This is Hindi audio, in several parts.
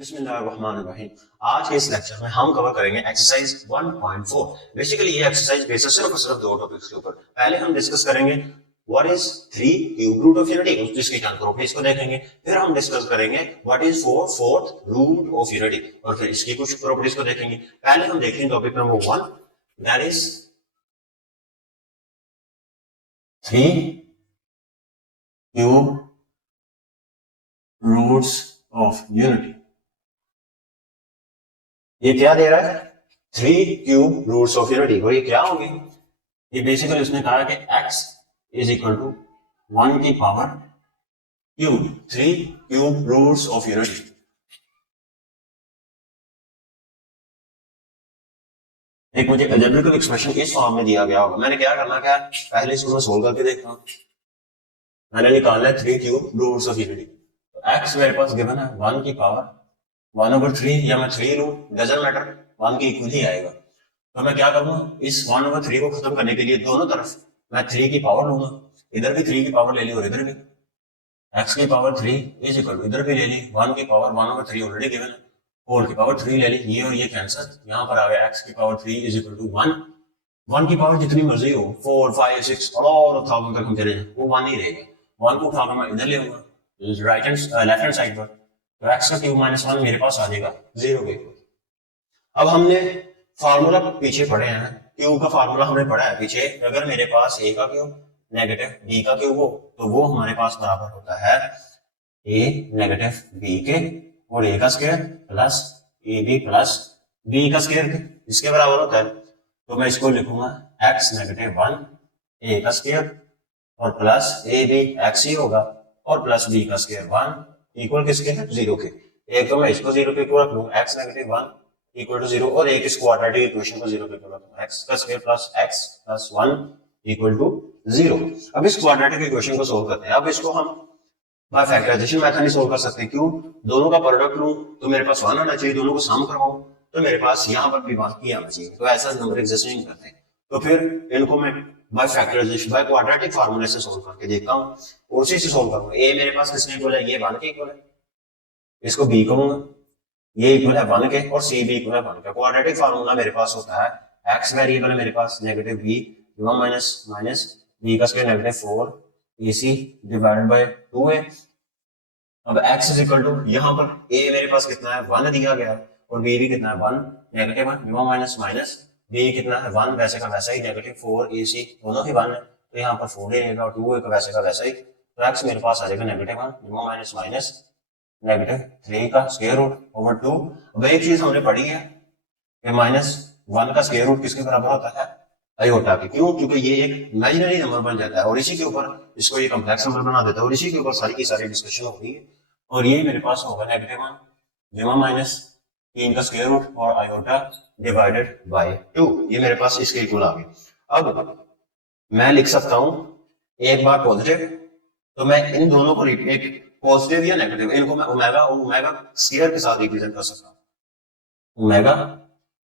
बिस्मिल्लाहिर्रहमानिर्रहीम। आज के इस लेक्चर में हम कवर करेंगे एक्सरसाइज 1.4। बेसिकली ये एक्सरसाइज बेस्ड है सिर्फ और सिर्फ दो टॉपिक्स के ऊपर। पहले हम डिस्कस करेंगे what is 3 cube root of unity, जिसकी क्या प्रॉपर्टीज को देखेंगे। फिर हम डिस्कस करेंगे what is 4 fourth root of unity, और फिर इसकी कुछ प्रॉपर्टीज को देखेंगे। पहले हम देखेंगे topic number 1, that is 3 cube roots of unity. ये क्या दे रहा है? 3 क्यूब रूट्स ऑफ यूनिटी। और ये क्या होगी? ये बेसिकली उसने कहा कि x इज इक्वल टू 1 की power cube, 3 cube roots of unity. एक मुझे अलजेब्रिकल एक्सप्रेशन इस फॉर्म में दिया गया होगा। मैंने क्या करना, क्या पहले इसको मैं सोल्व करके देखता हूं। मैंने निकालना है 3 क्यूब रूट्स ऑफ यूनिटी। तो x मेरे पास गिवन है 1 की पावर 1/3, या मैं 3 लूं, डजंट मैटर, 1 के इक्वल ही आएगा। तो मैं क्या करूंगा, इस 1/3 को खत्म करने के लिए दोनों तरफ मैं 3 की पावर लूंगा। इधर भी 3 की पावर ले ली और इधर भी x की पावर 3 इज इक्वल टू, इधर भी ले ली 1 की पावर 1/3 ऑलरेडी गिवन है, 4 की पावर 3 ले ली, ये और ये कैंसिल, यहाँ पर आ गया x की पावर 3 इज इक्वल टू 1। 1 की पावर जितनी मर्जी हो, 4 5 6 और 1000 तक हम चले जाए, वो 1 ही रहेगा। 1 को उठाकर मैं इधर ले आऊंगा right hand left hand side पर, तो x का क्यूब माइनस 1 मेरे पास आ जाएगा 0 के। अब हमने फार्मूला पीछे पढ़े हैं, क्यूब का फार्मूला हमने पढ़ा है पीछे। अगर मेरे पास a का क्यूब नेगेटिव b का क्यूब हो, तो वो हमारे पास बराबर होता है a नेगेटिव b के, और a का square plus ab plus b का स्क्वायर इसके बराबर होता है। तो मैं इसको लिखूंगा x नेगेटिव 1 a का स्क्वायर और प्लस ab x ही होगा, और प्लस b का स्क्वायर 1 इक्वल किसके है? 0 के। एक तो मैं इसको 0 के इक्वल रख लूं, x नेगेटिव 1 इक्वल टू 0, और एक इस क्वाड्रेटिक इक्वेशन को 0 के इक्वल रख लूं, x का square plus x plus 1 equal to 0। अब इस क्वाड्रेटिक इक्वेशन को सोल्व करते हैं। अब इसको हम by factorization method he solve कर सकते हैं। क्यों? दोनों का प्रोडक्ट लूं तो मेरे पास 1 आना चाहिए, दोनों को सम करवाऊं तो मेरे पास यहां पर भी 1 ही आना चाहिए। तो ऐसा नंबर एग्जिस्ट नहीं करते। तो फिर इनको मैं बाय फैक्टराइजेशन बाय क्वाड्रेटिक फार्मूले से सोल्व करके देखता हूं, और उसी से सोल्व करूंगा। a मेरे पास किसके इक्वल है? ये 1 के इक्वल है, इसको b कहूंगा, ये इक्वल है 1 के, और c भी इक्वल है 1 के। क्वाड्रेटिक फार्मूला मेरे पास होता है, x वेरिएबल है मेरे पास negative b, 1 minus minus b का square negative 4 ac divided by 2a। अब x इज इक्वल टू, यहाँ पर a मेरे पास कितना है? 1 दिया गया, और b भी कितना है? 1 नेगेटिव 1, 1 माइनस माइनस b कितना है? 1 वैसे का वैसा ही, नेगेटिव 4 ac दोनों ही 1 है, तो यहाँ पर 4 रहेगा और 2 वैसे का वैसा ही। तो x मेरे पास आ जाएगा नेगेटिव 1, 1 माइनस माइनस नेगेटिव 3 का स्क्वायर रूट ओवर 2। अब एक चीज हमने पढ़ी है कि माइनस 1 का स्क्वायर रूट किसके बराबर होता है? आयोटा के। क्यों? क्योंकि ये एक इमेजिनरी नंबर बन जाता है, और इसी के ऊपर इसको ये कॉम्प्लेक्स नंबर बना देता है, और इसी के ऊपर सारी की सारी डिस्कशन हो रही है। और ये मेरे पास होगा नेगेटिव 1 जमा माइनस 3 का स्क्वायर रूट और आयोटा डिवाइडेड बाय 2। ये मेरे पास इसके इक्वल आ गया। अब मैं लिख सकता हूं एक बार पॉजिटिव, तो मैं इन दोनों को एक पॉजिटिव या नेगेटिव, इनको मैं ओमेगा और ओमेगा स्क्वायर के साथ रिप्रेजेंट कर सकता हूं। Omega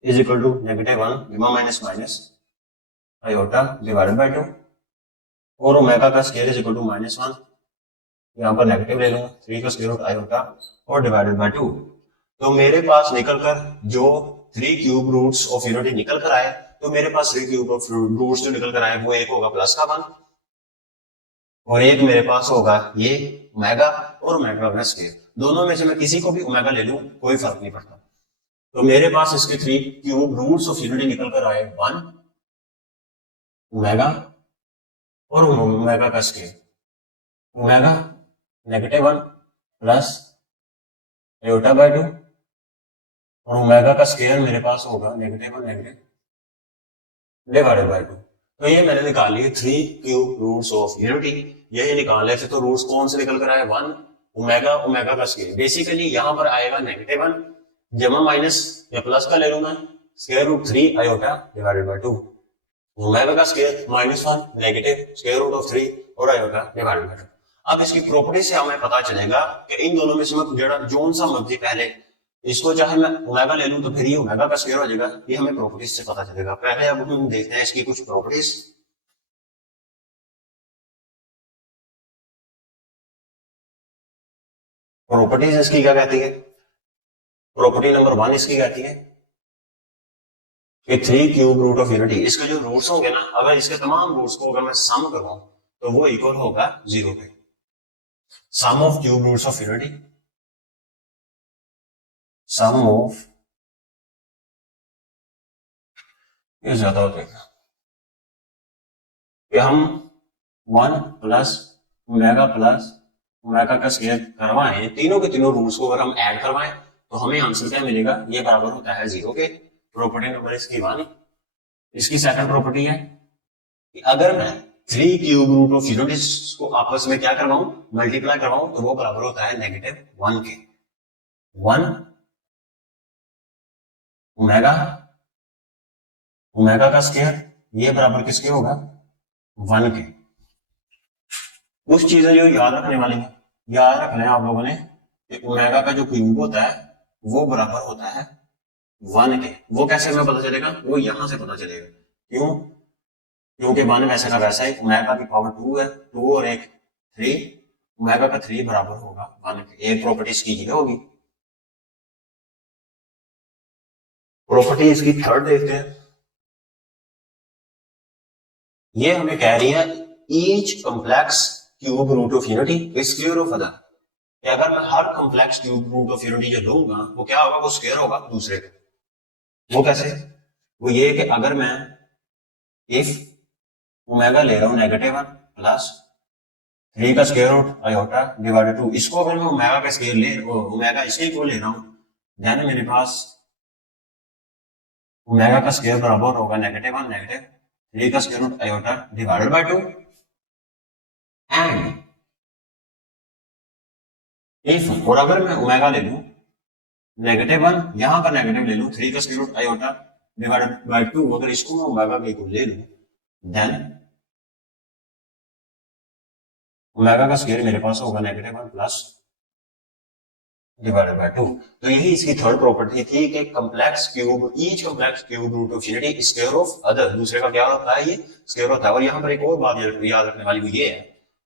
is equal to negative 1 जमा minus minus iota divided by 2, और ओमेगा का स्क्वायर इज इक्वल टू -1, यहाँ पर नेगेटिव ले लूंगा, 3 का स्क्वायर रूट आयोटा और डिवाइडेड बाय 2। तो मेरे पास निकल कर जो 3 क्यूब रूट्स ऑफ यूनिटी निकल कर आए, तो मेरे पास 3 क्यूब ऑफ रूट्स जो निकल कर आए, वो एक होगा प्लस का 1, और एक मेरे पास होगा ये ओमेगा और ओमेगा का स्क्वायर। दोनों में से मैं किसी को भी ओमेगा ले लूं, कोई फर्क नहीं पड़ता। तो मेरे पास इसके 3 क्यूब रूट्स ऑफ यूनिटी निकल कर आए, 1 ओमेगा और ओमेगा का square, omega negative 1 plus iota by 2, और ओमेगा का स्क्वायर मेरे पास होगा नेगेटिव 1 नेगेटिव डिवाइडेड बाय 2। तो ये मैंने निकाल लिए 3 क्यूब रूट्स ऑफ यूनिटी। यही निकालने थे, तो रूट्स कौन से निकल कर आए? 1 ओमेगा ओमेगा का स्क्वायर। बेसिकली यहां पर आएगा नेगेटिव 1 जमा माइनस या प्लस का ले लूंगा square root 3 iota divided by 2, omega का square -1 negative square root of 3 और आयोटा डिवाइडेड बाय 2। अब इसकी प्रॉपर्टी से हमें पता चलेगा कि इन दोनों में से मैं जेड़ा जोन सा मर्जी पहले इसको चाहे मैं ओमेगा ले लूं, तो फिर ये ओमेगा का स्क्वायर हो जाएगा। ये हमें प्रॉपर्टीज से पता चलेगा। पहले अब हम देखते हैं इसकी कुछ प्रॉपर्टीज। प्रॉपर्टीज इसकी क्या कहती है? प्रॉपर्टी नंबर 1 इसकी कहती है कि 3 क्यूब रूट ऑफ यूनिटी, इसके जो रूट्स होंगे ना, अगर इसके तमाम रूट्स को अगर मैं सम करवाऊं तो वो इक्वल होगा 0 पे। Sum of cube roots of unity, sum of, ये ज्यादा हो जाएगा कि हम 1 प्लस ओमेगा का स्क्वायर करवाएं, तीनों के तीनों रूट्स को अगर हम ऐड करवाएं तो हमें आंसर क्या मिलेगा, ये बराबर होता है 0 के। प्रॉपर्टी नंबर इसकी 1। इसकी सेकंड प्रॉपर्टी है कि अगर मैं 3 क्यूब रूट ऑफ यूनिट्स को आपस में क्या करवाऊं, मल्टीप्लाई करवाऊं, तो वो बराबर होता है -1 के। 1 ओमेगा का स्क्वायर, ये बराबर किसके होगा, 1 के। कुछ चीजें जो याद रखने वाली है, याद रखना है आप लोगों ने कि ओमेगा का जो क्यूब होता है वो बराबर होता है 1 के। वो कैसे हमें पता चलेगा, वो यहां से पता चलेगा। क्यों, क्योंकि 1 वैसे का वैसा है, ओमेगा की पावर 2 है, 2 और 1 3, ओमेगा का 3 बराबर होगा 1 के। एक प्रॉपर्टी इसकी ये होगी। प्रॉपर्टी इसकी थर्ड देखते हैं। ये हमें कह रही है each complex cube root of unity is square of other, कि अगर मैं हर complex cube root of unity जो लूंगा वो क्या होगा, वो स्क्वायर होगा दूसरे का। वो कैसे, वो ये कि अगर मैं इफ ओमेगा ले रहा हूं -1 प्लस 3 का स्क्वायर रूट आयोटा डिवाइडेड 2, इसको अगर मैं ओमेगा का स्क्वायर ले, ओमेगा इसके को ले रहा हूं, देन मेरे पास ओमेगा का स्क्वायर बराबर होगा -1 3 का square root iota divided by 2। And if, और अगर मैं ओमेगा ले लूं -1, यहां पर नेगेटिव ले लूं, 3 का square root iota divided by 2, अगर इसको मैं ओमेगा के इक्वल ले लूं, देन ओमेगा का स्क्वायर मेरे पास होगा -1 प्लस डिवाइडेड बाय 2। तो यही इसकी थर्ड प्रॉपर्टी थी कि complex cube, each complex cube root of unity square of other, दूसरे का क्या होता है, ये स्क्वायर होता है। और यहाँ पर एक और बात याद रखने वाली वो ये है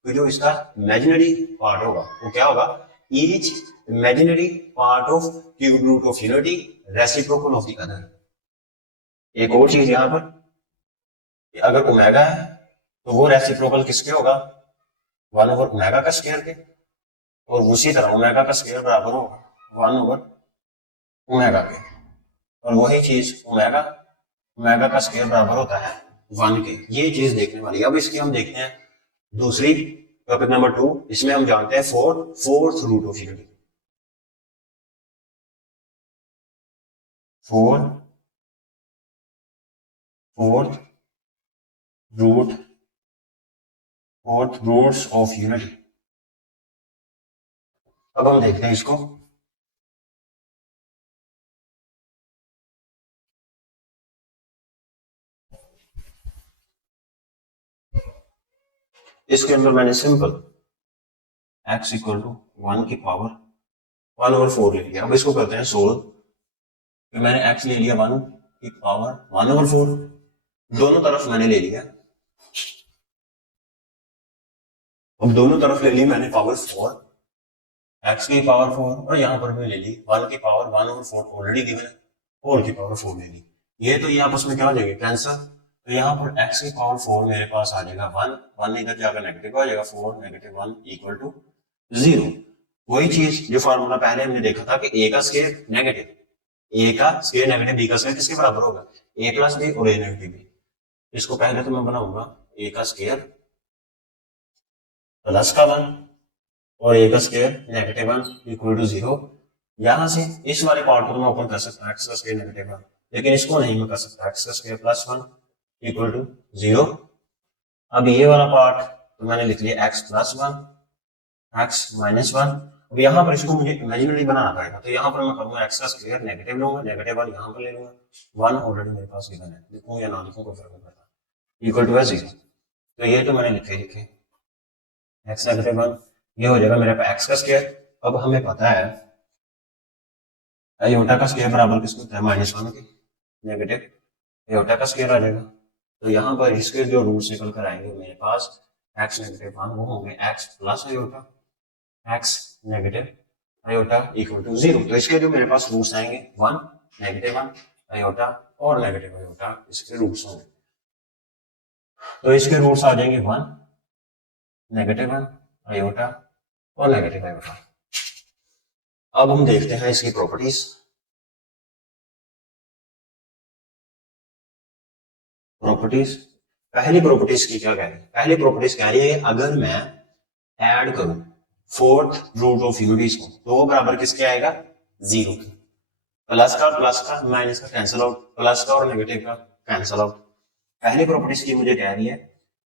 कि जो इसका इमेजिनरी पार्ट होगा वो क्या होगा, each imaginary part of cube root of unity reciprocal of the other. एक और चीज यहाँ पर, अगर ओमेगा है तो वो रेसिप्रोकल किसके होगा, 1 ओवर ओमेगा का स्क्वायर के। और उसी तरह ओमेगा का स्क्वायर बराबर होगा 1 ओवर ओमेगा के। और वही चीज ओमेगा का स्क्वायर बराबर होता है 1 के। ये चीज देखने वाली है। अब इसकी हम देखते हैं दूसरी, टॉपिक नंबर 2। इसमें हम जानते हैं fourth root of unity. Fourth roots of unity. अब हम देखते हैं इसको। इसके अंदर मैंने सिंपल x इक्वल टू 1 की पावर 1 ओवर 4 ले लिया। अब इसको करते हैं सोल्व। तो मैंने x ले लिया 1 की पावर 1 ओवर 4, दोनों तरफ मैंने ले लिया। अब दोनों तरफ ले ली मैंने पावर 4, x की पावर 4, और यहां पर भी ले ली 1 की पावर 1 ओवर 4 ऑलरेडी गिवन है, 4 की पावर 4 ले ली। ये तो ये आपस में क्या हो जाएगी, कैंसर। तो यहाँ पर x की पावर 4 मेरे पास आ जाएगा 1 इधर जाकर नेगेटिव हो जाएगा, 4 -1 इक्वल टू 0। वही चीज जो फॉर्मूला पहले हमने देखा था कि a का स्क्वायर नेगेटिव, a का स्क्वायर नेगेटिव, b का स्क्वायर किसके बराबर होगा, a प्लस b और a नेगेटिव b। इसको पहले तो मैं बनाऊंगा a का स्क्वायर प्लस का 1 और a का स्क्वायर -1 इक्वल टू 0। यहां से इस वाले पार्ट को तो मैं ओपन कर सकता हूं, x का स्क्वायर -1, लेकिन इसको नहीं मैं कर सकता, x का स्क्वायर प्लस 1 इक्वल टू 0। अब ये वाला पार्ट तो मैंने लिख लिया x प्लस 1, x माइनस 1। अब यहाँ पर इसको मुझे इमेजिनरी बनाना पड़ेगा, तो यहाँ पर मैं करूंगा x का स्क्वायर नेगेटिव लूंगा, -1 यहाँ पर ले लूंगा, 1 ऑलरेडी मेरे पास गिवन है, लिखूं या ना लिखूं कोई फर्क नहीं पड़ता, इक्वल टू 0। तो ये तो मैंने लिखे x -1, ये हो जाएगा मेरे पास x का स्क्वायर। अब हमें पता है आयोटा का स्क्वायर बराबर किसको होता है, -1 के, नेगेटिव आयोटा का स्क्वायर आ जाएगा। तो यहाँ पर इसके जो रूट्स निकल कर आएंगे मेरे पास x -1 वो होंगे x plus iota, x negative iota equal to 0। तो इसके जो मेरे पास रूट्स आएंगे 1, -1 आयोटा और नेगेटिव आयोटा इसके रूट्स होंगे। तो इसके रूट्स आ जाएंगे 1, -1 आयोटा और नेगेटिव आयोटा। अब हम देखते हैं इसकी प्रॉपर्टीज। पहली प्रॉपर्टीज की क्या कह रही है? पहली प्रॉपर्टीज कह रही है अगर मैं ऐड करूं फोर्थ रूट ऑफ यूनिटीज को तो वो बराबर किसके आएगा? 0 के। प्लस का माइनस का कैंसिल आउट, प्लस का और नेगेटिव का कैंसिल आउट। पहली प्रॉपर्टीज की मुझे कह रही है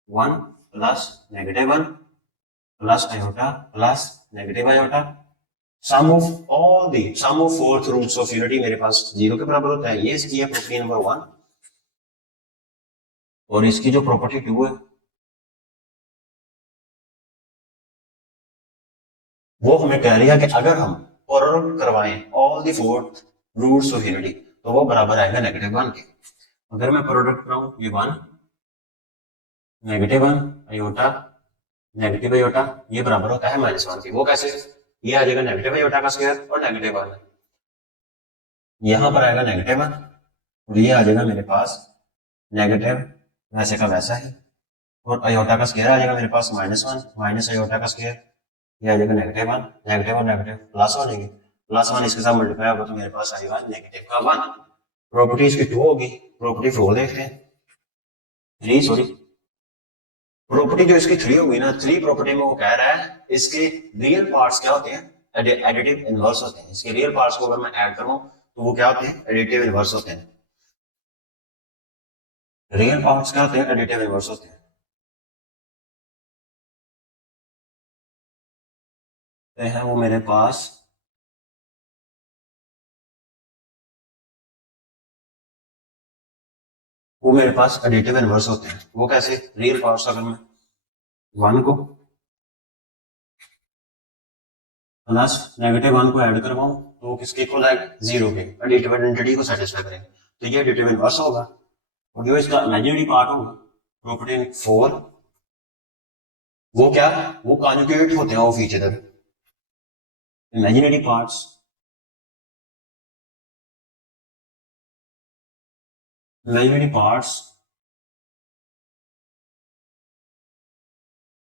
1 plus -1 plus iota plus negative iota, sum of fourth roots of unity मेरे पास 0 के बराबर होता है। ये इसकी है प्रॉपर्टी नंबर 1। और इसकी जो प्रॉपर्टी 2 है वो हमें कह रही है कि अगर हम प्रोडक्ट करवाएं all the fourth roots of unity तो वो बराबर आएगा -1 के। अगर मैं प्रोडक्ट कराऊं ये 1 -1 आयोटा नेगेटिव आयोटा ये बराबर होता है -1 के। वो कैसे? ये आ जाएगा नेगेटिव आयोटा का स्क्वायर और -1 यहां पर आएगा -1 और ये आ जाएगा मेरे पास नेगेटिव वैसे का वैसा ही, और आयोटा का स्क्वायर आ जाएगा मेरे पास -1 माइनस आयोटा का स्क्वायर, ये आ जाएगा -1 नेगेटिव और नेगेटिव प्लस हो जाएंगे, +1 इसके साथ मल्टीप्लाई होगा तो मेरे पास आएगा नेगेटिव का 1। प्रॉपर्टी इसकी 2 होगी। प्रॉपर्टी 4 देखते हैं, 3 सॉरी। प्रॉपर्टी जो इसकी 3 होगी ना, 3 प्रॉपर्टी में वो कह रहा है इसके रियल पार्ट्स क्या होते हैं? एडिटिव इनवर्स होते हैं। इसके रियल पार्ट्स को अगर मैं ऐड करूं तो वो क्या होते हैं? एडिटिव इनवर्स होते हैं। रियल पार्ट्स क्या होते हैं? एडिटिव इनवर्स होते हैं। तो है वो मेरे पास एडिटिव इनवर्स होते हैं। वो कैसे? रियल पार्ट्स अगर मैं 1 को प्लस -1 को ऐड करवाऊं तो किसके इक्वल आएगा? 0 के। एडिटिव आइडेंटिटी को सेटिस्फाई करेंगे तो ये एडिटिव इनवर्स होगा और जो इसका इमेजिनरी पार्ट होगा प्रॉपर्टी 4 वो क्या? वो कॉन्जुगेट होते हैं of each other. Imaginary parts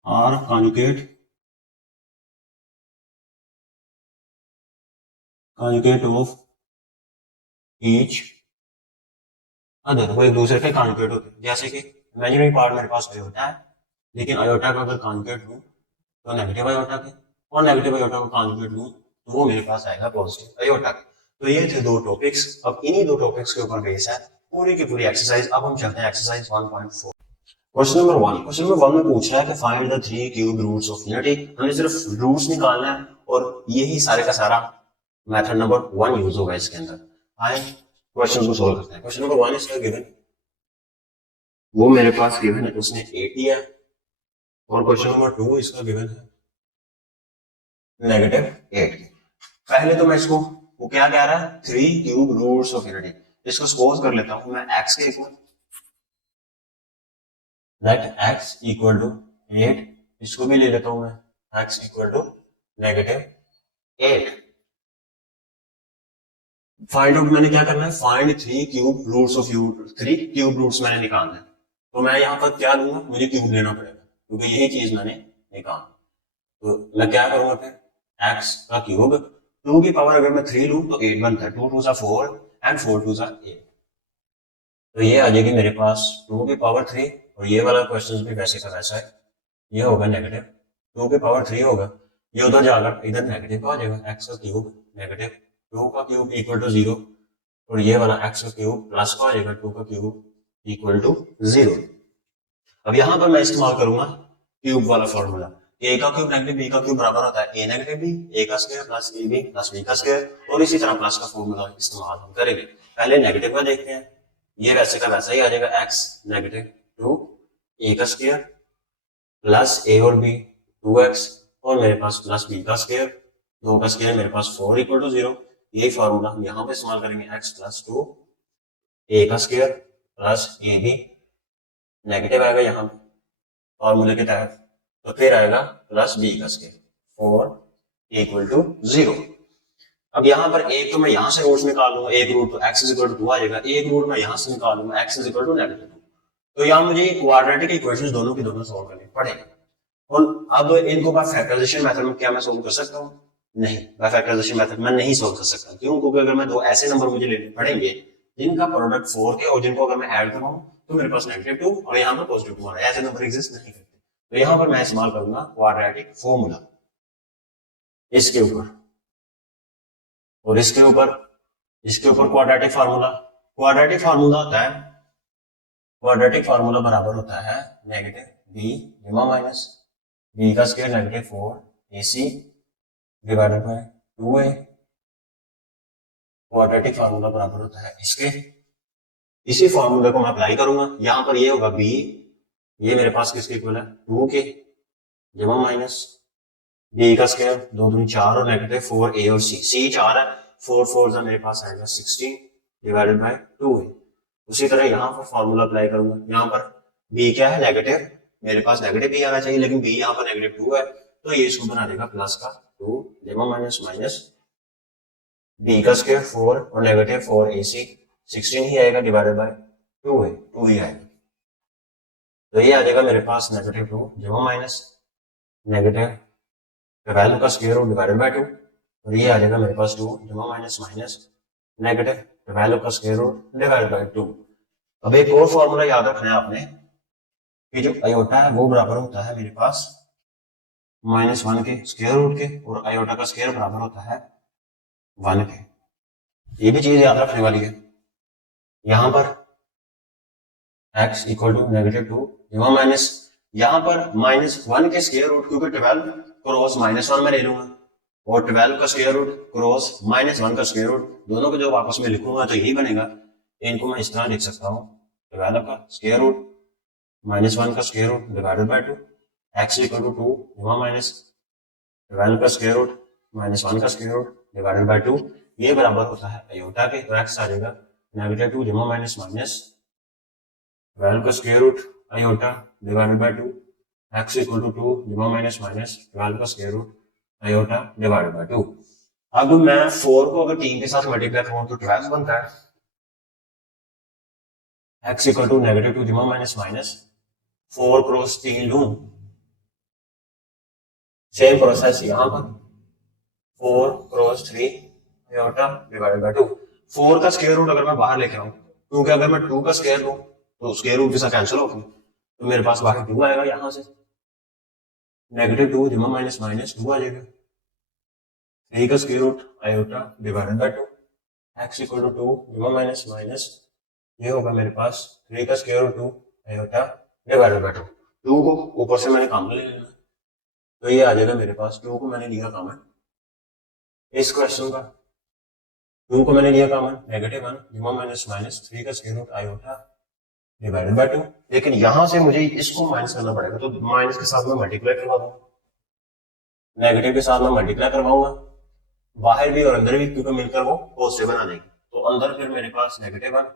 are conjugate of each other. वो एक दूसरे के कॉन्जुगेट होते हैं। जैसे कि इमेजिनरी पार्ट मेरे पास होता है लेकिन आयोटा का अगर कॉन्जुगेट लूं तो नेगेटिव आयोटा के, और नेगेटिव आयोटा को कॉन्जुगेट लूं तो वो मेरे पास आएगा पॉजिटिव आयोटा के। तो ये थे 2 टॉपिक्स। अब इन्हीं 2 टॉपिक्स के ऊपर बेस है पूरी की पूरी एक्सरसाइज। अब हम चलते हैं एक्सरसाइज 1.4। क्वेश्चन नंबर 1 में पूछ रहा है कि find the 3 cube roots of unity. हमें सिर्फ रूट्स निकालना है और यही सारे का सारा मेथड नंबर 1 यूज होगा इसके अंदर। आए क्वेश्चन को सोल्व करते हैं। क्वेश्चन नंबर 1 इसका गिवन, वो मेरे पास गिवन है, उसने 8 दिया है। और क्वेश्चन नंबर 2 इसका गिवन है -8। पहले तो मैं इसको, वो क्या कह रहा है? 3 क्यूब रूट्स ऑफ यूनिटी। इसको सपोज कर लेता हूं मैं x के equal, let x equal to 8। इसको भी ले लेता हूं मैं x equal to -8। Find out मैंने क्या करना है? Find 3 cube roots of 3 cube roots मैंने निकालना है। तो मैं यहां पर क्या लूंगा? मुझे क्यूब लेना पड़ेगा क्योंकि यही चीज मैंने निकालना। तो मैं क्या करूंगा फिर? x का क्यूब, 2 की पावर अगर मैं 3 लूं तो 8 बनता है। 2 2 सा 4 एंड 4 2 सा 8। तो ये आ जाएगी मेरे पास 2 की पावर 3। और ये वाला क्वेश्चन भी वैसे का वैसा है, ये होगा नेगेटिव 2 की पावर 3 होगा। ये उधर जाकर इधर नेगेटिव आ जाएगा। x का क्यूब नेगेटिव 2 का क्यूब इक्वल टू 0, और ये वाला x का क्यूब प्लस का आ जाएगा 2 का क्यूब इक्वल टू 0। अब यहां पर मैं इस्तेमाल करूंगा क्यूब वाला फॉर्मूला। a का क्यूब नेगेटिव b का क्यूब बराबर होता है a नेगेटिव b, a का square plus ab plus b का स्क्वायर, और इसी तरह प्लस का फॉर्मूला इस्तेमाल हम करेंगे। पहले नेगेटिव का देखते हैं। ये वैसे का वैसा ही आ जाएगा x नेगेटिव 2 a का स्क्वायर प्लस a और b 2x, और मेरे पास प्लस b का स्क्वायर, 2 का स्क्वायर मेरे पास 4 इक्वल टू 0। यही फॉर्मूला हम यहाँ पे इस्तेमाल करेंगे। x प्लस 2 a का स्क्वायर प्लस ab नेगेटिव आएगा यहाँ पे फॉर्मूले के तहत, तो फिर आएगा प्लस b का स्क्वायर 4 इक्वल टू 0। अब यहाँ पर एक तो मैं यहाँ से रूट्स निकाल लूंगा, एक रूट तो एक्स इज इक्वल टू 2 आ जाएगा, एक रूट मैं यहाँ से निकाल लूंगा एक्स इज इक्वल टू -2। तो यहाँ मुझे क्वाड्रेटिक इक्वेशंस दोनों की दोनों सॉल्व करनी पड़ेगी। और अब इनको बाय फैक्टराइजेशन मेथड में क्या मैं सोल्व कर सकता हूँ? नहीं, बाय फैक्टराइजेशन मेथड में नहीं सोल्व कर सकता। क्यों? क्योंकि अगर मैं दो ऐसे नंबर मुझे लेने पड़ेंगे जिनका प्रोडक्ट 4 के और जिनको अगर मैं ऐड कराऊं तो मेरे पास -2 और यहाँ पर +2 आ रहा है, ऐसे नंबर एग्जिस्ट नहीं करते। तो यहाँ पर मैं इस्तेमाल करूंगा क्वाड्रेटिक फॉर्मूला इसके ऊपर और इसके ऊपर क्वाड्रेटिक फार्मूला बराबर होता है -b जमा माइनस b का square -4ac divided by 2a। Quadratic formula बराबर होता है इसके, इसी फार्मूले को मैं अप्लाई करूंगा। यहां पर ये होगा b, ये मेरे पास किसके इक्वल है 2 के जमा माइनस b का स्क्वायर 2 दूनी 4 और -4a और c 4 है, 4 4 मेरे पास आएगा 16 डिवाइडेड बाय 2a। उसी तरह यहाँ पर फॉर्मूला अप्लाई करूंगा। यहाँ पर b क्या है नेगेटिव, मेरे पास नेगेटिव भी आना चाहिए लेकिन b यहाँ पर -2 है तो ये इसको बना देगा प्लस का 2 जमा माइनस b का स्क्वायर 4 और -4ac 16 ही आएगा डिवाइडेड बाय 2 ही आएगा। तो ये आ जाएगा मेरे पास -2 जमा माइनस नेगेटिव वैल्यू का स्क्वायर रूट डिवाइडेड बाय 2 और ये आ जाएगा मेरे पास 2 जमा माइनस नेगेटिव वैल्यू का स्क्वायर रूट डिवाइडेड बाय 2। अब एक और फॉर्मूला याद रखना है आपने कि जो आयोटा है वो बराबर होता है मेरे पास -1 के स्क्वायर रूट के और आयोटा का स्क्वायर बराबर होता है 1 के। ये भी चीज याद रखने वाली है। यहां पर x इक्वल टू -2 जमा माइनस, यहां पर -1 के स्क्वायर रूट क्योंकि 12 क्रॉस -1 में ले लूंगा और 12 का स्क्वायर रूट क्रॉस -1 का स्क्वायर रूट दोनों को जब आपस में लिखूंगा तो यही बनेगा। इनको मैं इस तरह लिख सकता हूँ 12 का स्क्वायर रूट -1 का square root divided by 2 x equal to 2 जमा माइनस 12 का स्क्वायर रूट -1 का स्क्वायर रूट डिवाइडेड बाय 2 ये बराबर होता है आयोटा के। तो x आ जाएगा -2 जमा माइनस 12 का square root iota divided by 2 x equal to 2 जमा माइनस 12 का square root iota divided by 2। अब मैं 4 को अगर 3 के साथ मल्टीप्लाई करूं तो 12 बनता है। x इक्वल टू -2 जमा माइनस 4 क्रॉस 3 लूं, सेम प्रोसेस यहां पर 4 क्रॉस 3 आयोटा डिवाइडेड बाय 2। 4 का स्क्वायर रूट अगर मैं बाहर लेके आऊं क्योंकि अगर मैं 2 का स्क्वायर लूं तो स्क्वायर रूट के साथ कैंसिल होगा तो मेरे पास बाहर 2 आएगा, यहां से -2 जमा माइनस 2 आ जाएगा। 3 का square root iota divided by 2 x equal to 2 जमा माइनस ये होगा मेरे पास 3 का square root 2 iota divided by 2। 2 को ऊपर से मैंने कॉमन ले लेना तो ये आ जाएगा मेरे पास 2 को मैंने लिया कॉमन इस क्वेश्चन का, 2 को मैंने लिया कॉमन -1 जमा माइनस 3 का square root iota divided by 2। लेकिन यहां से मुझे इसको माइनस करना पड़ेगा तो माइनस के साथ मैं मल्टीप्लाई करवा दूंगा, नेगेटिव के साथ मैं मल्टीप्लाई करवाऊंगा, बाहर भी और अंदर भी क्योंकि मिलकर वो पॉजिटिव बना देंगे। तो अंदर फिर मेरे पास -1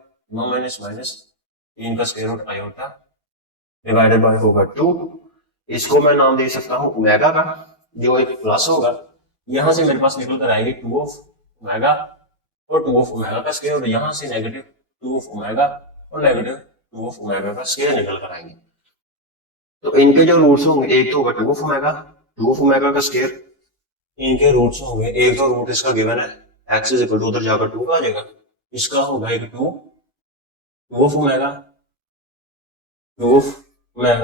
माइनस 3 का square root iota divided by होगा 2। इसको मैं नाम दे सकता हूं ओमेगा का, जो एक प्लस होगा, यहां से मेरे पास निकल कर आएगी 2 ऑफ ओमेगा और 2 ऑफ ओमेगा का स्क्वायर और यहां से -2 ऑफ ओमेगा और -2 ऑफ ओमेगा का स्क्वायर निकल कर आएंगे। तो इनके जो रूट्स होंगे एक तो होगा 2 ऑफ ओमेगा का स्क्वायर, इनके रूट्स होंगे एक तो रूट इसका गिवन है x इज इक्वल टू उधर जाकर 2 आ जाएगा, इसका होगा एक 2 ऑफ ओमेगा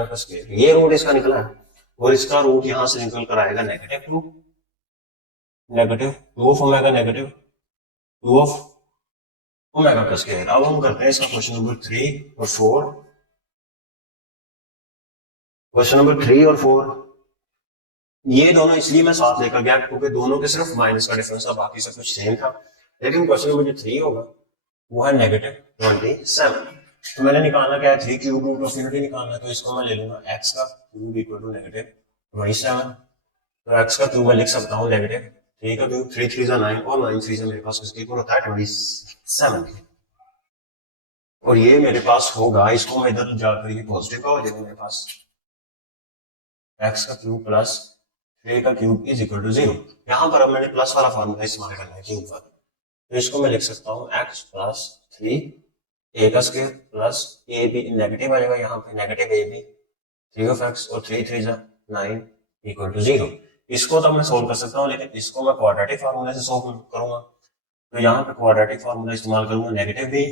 का स्क्वायर, ये रूट इसका निकला है और इसका रूट यहां से निकल कर आएगा -2 ऑफ ओमेगा -2 ऑफ ओमेगा का स्क्वायर। अब हम करते हैं इसका क्वेश्चन नंबर 3 और 4। क्वेश्चन नंबर 3 और 4 ये दोनों इसलिए मैं साथ लेकर गया क्योंकि दोनों के सिर्फ माइनस का डिफरेंस था, बाकी सब कुछ सेम था। लेकिन क्वेश्चन नंबर जो 3 होगा वो है -27। तो मैंने निकालना क्या है 3 क्यूब रूट ऑफ यूनिटी निकालना है, तो इसको मैं ले लूंगा x का क्यूब इक्वल टू -27। तो x का क्यूब मैं लिख सकता हूँ -3 का क्यूब 3 3 9 और 9 3 से मेरे पास किसके इक्वल होता है 27। और ये मेरे पास होगा, इसको मैं इधर जाकर ये पॉजिटिव का हो जाएगा मेरे पास x का क्यूब प्लस 3 का क्यूब इज इक्वल टू 0। यहाँ पर अब मैंने प्लस वाला फॉर्मूला इस्तेमाल करना है क्यूब पर, तो इसको मैं लिख सकता हूँ x प्लस 3 a का स्क्वायर प्लस ए बी नेगेटिव आ जाएगा, यहाँ पे negative A B 3 of x और 3 3 जा 9 इक्वल टू 0। इसको तो मैं सोल्व कर सकता हूँ, लेकिन इसको मैं क्वाड्रेटिक फार्मूला से सोल्व करूंगा, तो यहाँ पे क्वाड्रेटिक फार्मूला इस्तेमाल करूंगा। नेगेटिव भी,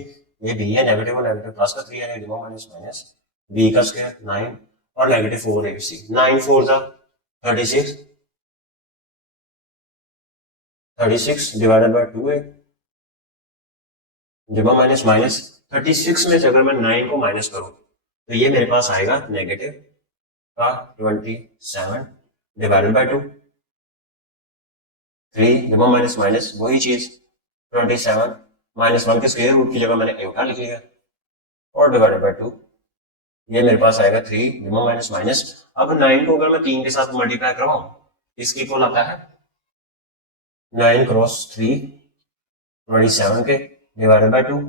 ये बी है, नेगेटिव और नेगेटिव प्लस का 3 है, माइनस माइनस बी का स्क्वायर 9 और नेगेटिव 4 ए सी 9 4 जा 36 36 डिवाइडेड बाय 2 है, जब माइनस माइनस 36 में से अगर मैं 9 को माइनस करूं तो ये मेरे पास आएगा नेगेटिव का 27 डिवाइडेड बाय 2। 3 जब माइनस माइनस वही चीज 27 माइनस 1 के स्क्वायर रूट की जगह मैंने एटा लिख लिया और डिवाइडेड बाय 2, ये मेरे पास आएगा 3 जब माइनस माइनस। अब 9 को अगर मैं 3 के साथ मल्टीप्लाई करवाऊं इसकी इक्वल आता है 9 क्रॉस 3 27 के डिवाइडेड बाय 2,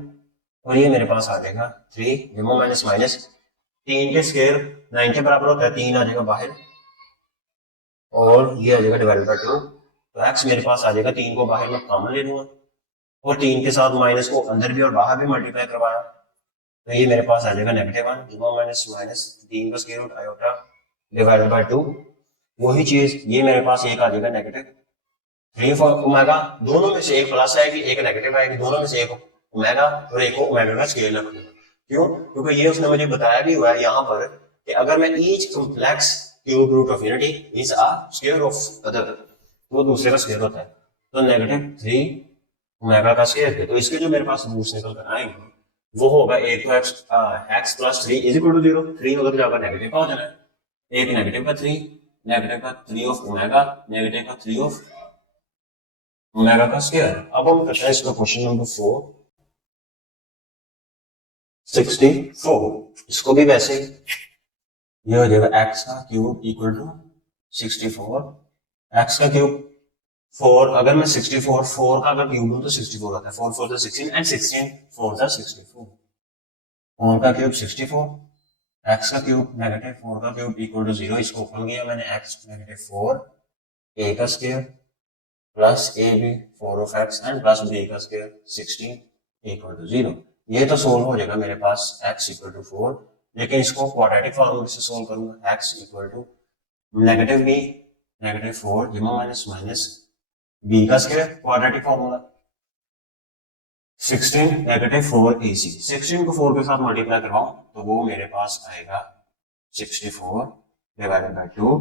और ये मेरे पास आ जाएगा 3 जब माइनस माइनस 3 के स्क्वायर 9 के बराबर होता है, 3 आ जाएगा बाहर और ये आ जाएगा डिवाइडेड बाय 2, तो x मेरे पास आ जाएगा 3 को बाहर में कॉमन ले लूंगा और 3 के साथ माइनस को अंदर भी और बाहर भी मल्टीप्लाई करवाया, तो ये मेरे पास आ जाएगा नेगेटिव 1 जब माइनस माइनस 3 का square root iota divided by 2, वही चीज ये मेरे पास एक आ जाएगा नेगेटिव 3 फॉर ओमेगा, दोनों में से एक प्लस आएगी एक नेगेटिव आएगी, दोनों में से एक ओमेगा और एक को ओमेगा का स्केल रखूंगा। क्यों? क्योंकि ये उसने मुझे बताया भी हुआ है यहाँ पर कि अगर मैं each complex cube root of unity is a square of other, वो दूसरे का स्क्वायर होता है, तो नेगेटिव 3 ओमेगा का स्क्वायर, तो इसके जो मेरे पास रूट्स निकल कर आएंगे वो होगा एक तो x plus 3 is equal to 0, 3 होगा तो जाएगा नेगेटिव का हो जाना है, एक नेगेटिव का 3 ऑफ ओमेगा नेगेटिव का 3 ऑफ ओमेगा का स्क्वायर। अब हम करते हैं इसका क्वेश्चन नंबर 4 64, इसको भी वैसे ही ये हो जाएगा x का क्यूब इक्वल टू 64, x का क्यूब 4, अगर मैं 64 4 का अगर क्यूब लूं तो 64 आता है, 4 4 16 एंड 16 4 64, 4 का क्यूब 64, x का क्यूब नेगेटिव 4 का क्यूब इक्वल टू 0, इसको ओपन किया मैंने x नेगेटिव 4 a का square plus A b 4 of x and plus b का स्क्वायर 16 इक्वल टू 0। ये तो सोल्व हो जाएगा मेरे पास x इक्वल टू 4, लेकिन इसको क्वाड्रेटिक फॉर्मूले से सोल्व करूंगा, x equal to negative b negative 4 जमा माइनस माइनस b का square quadratic formula 16 negative 4 ac, 16 को 4 के साथ मल्टीप्लाई करवाऊं तो वो मेरे पास आएगा 64 divided by 2,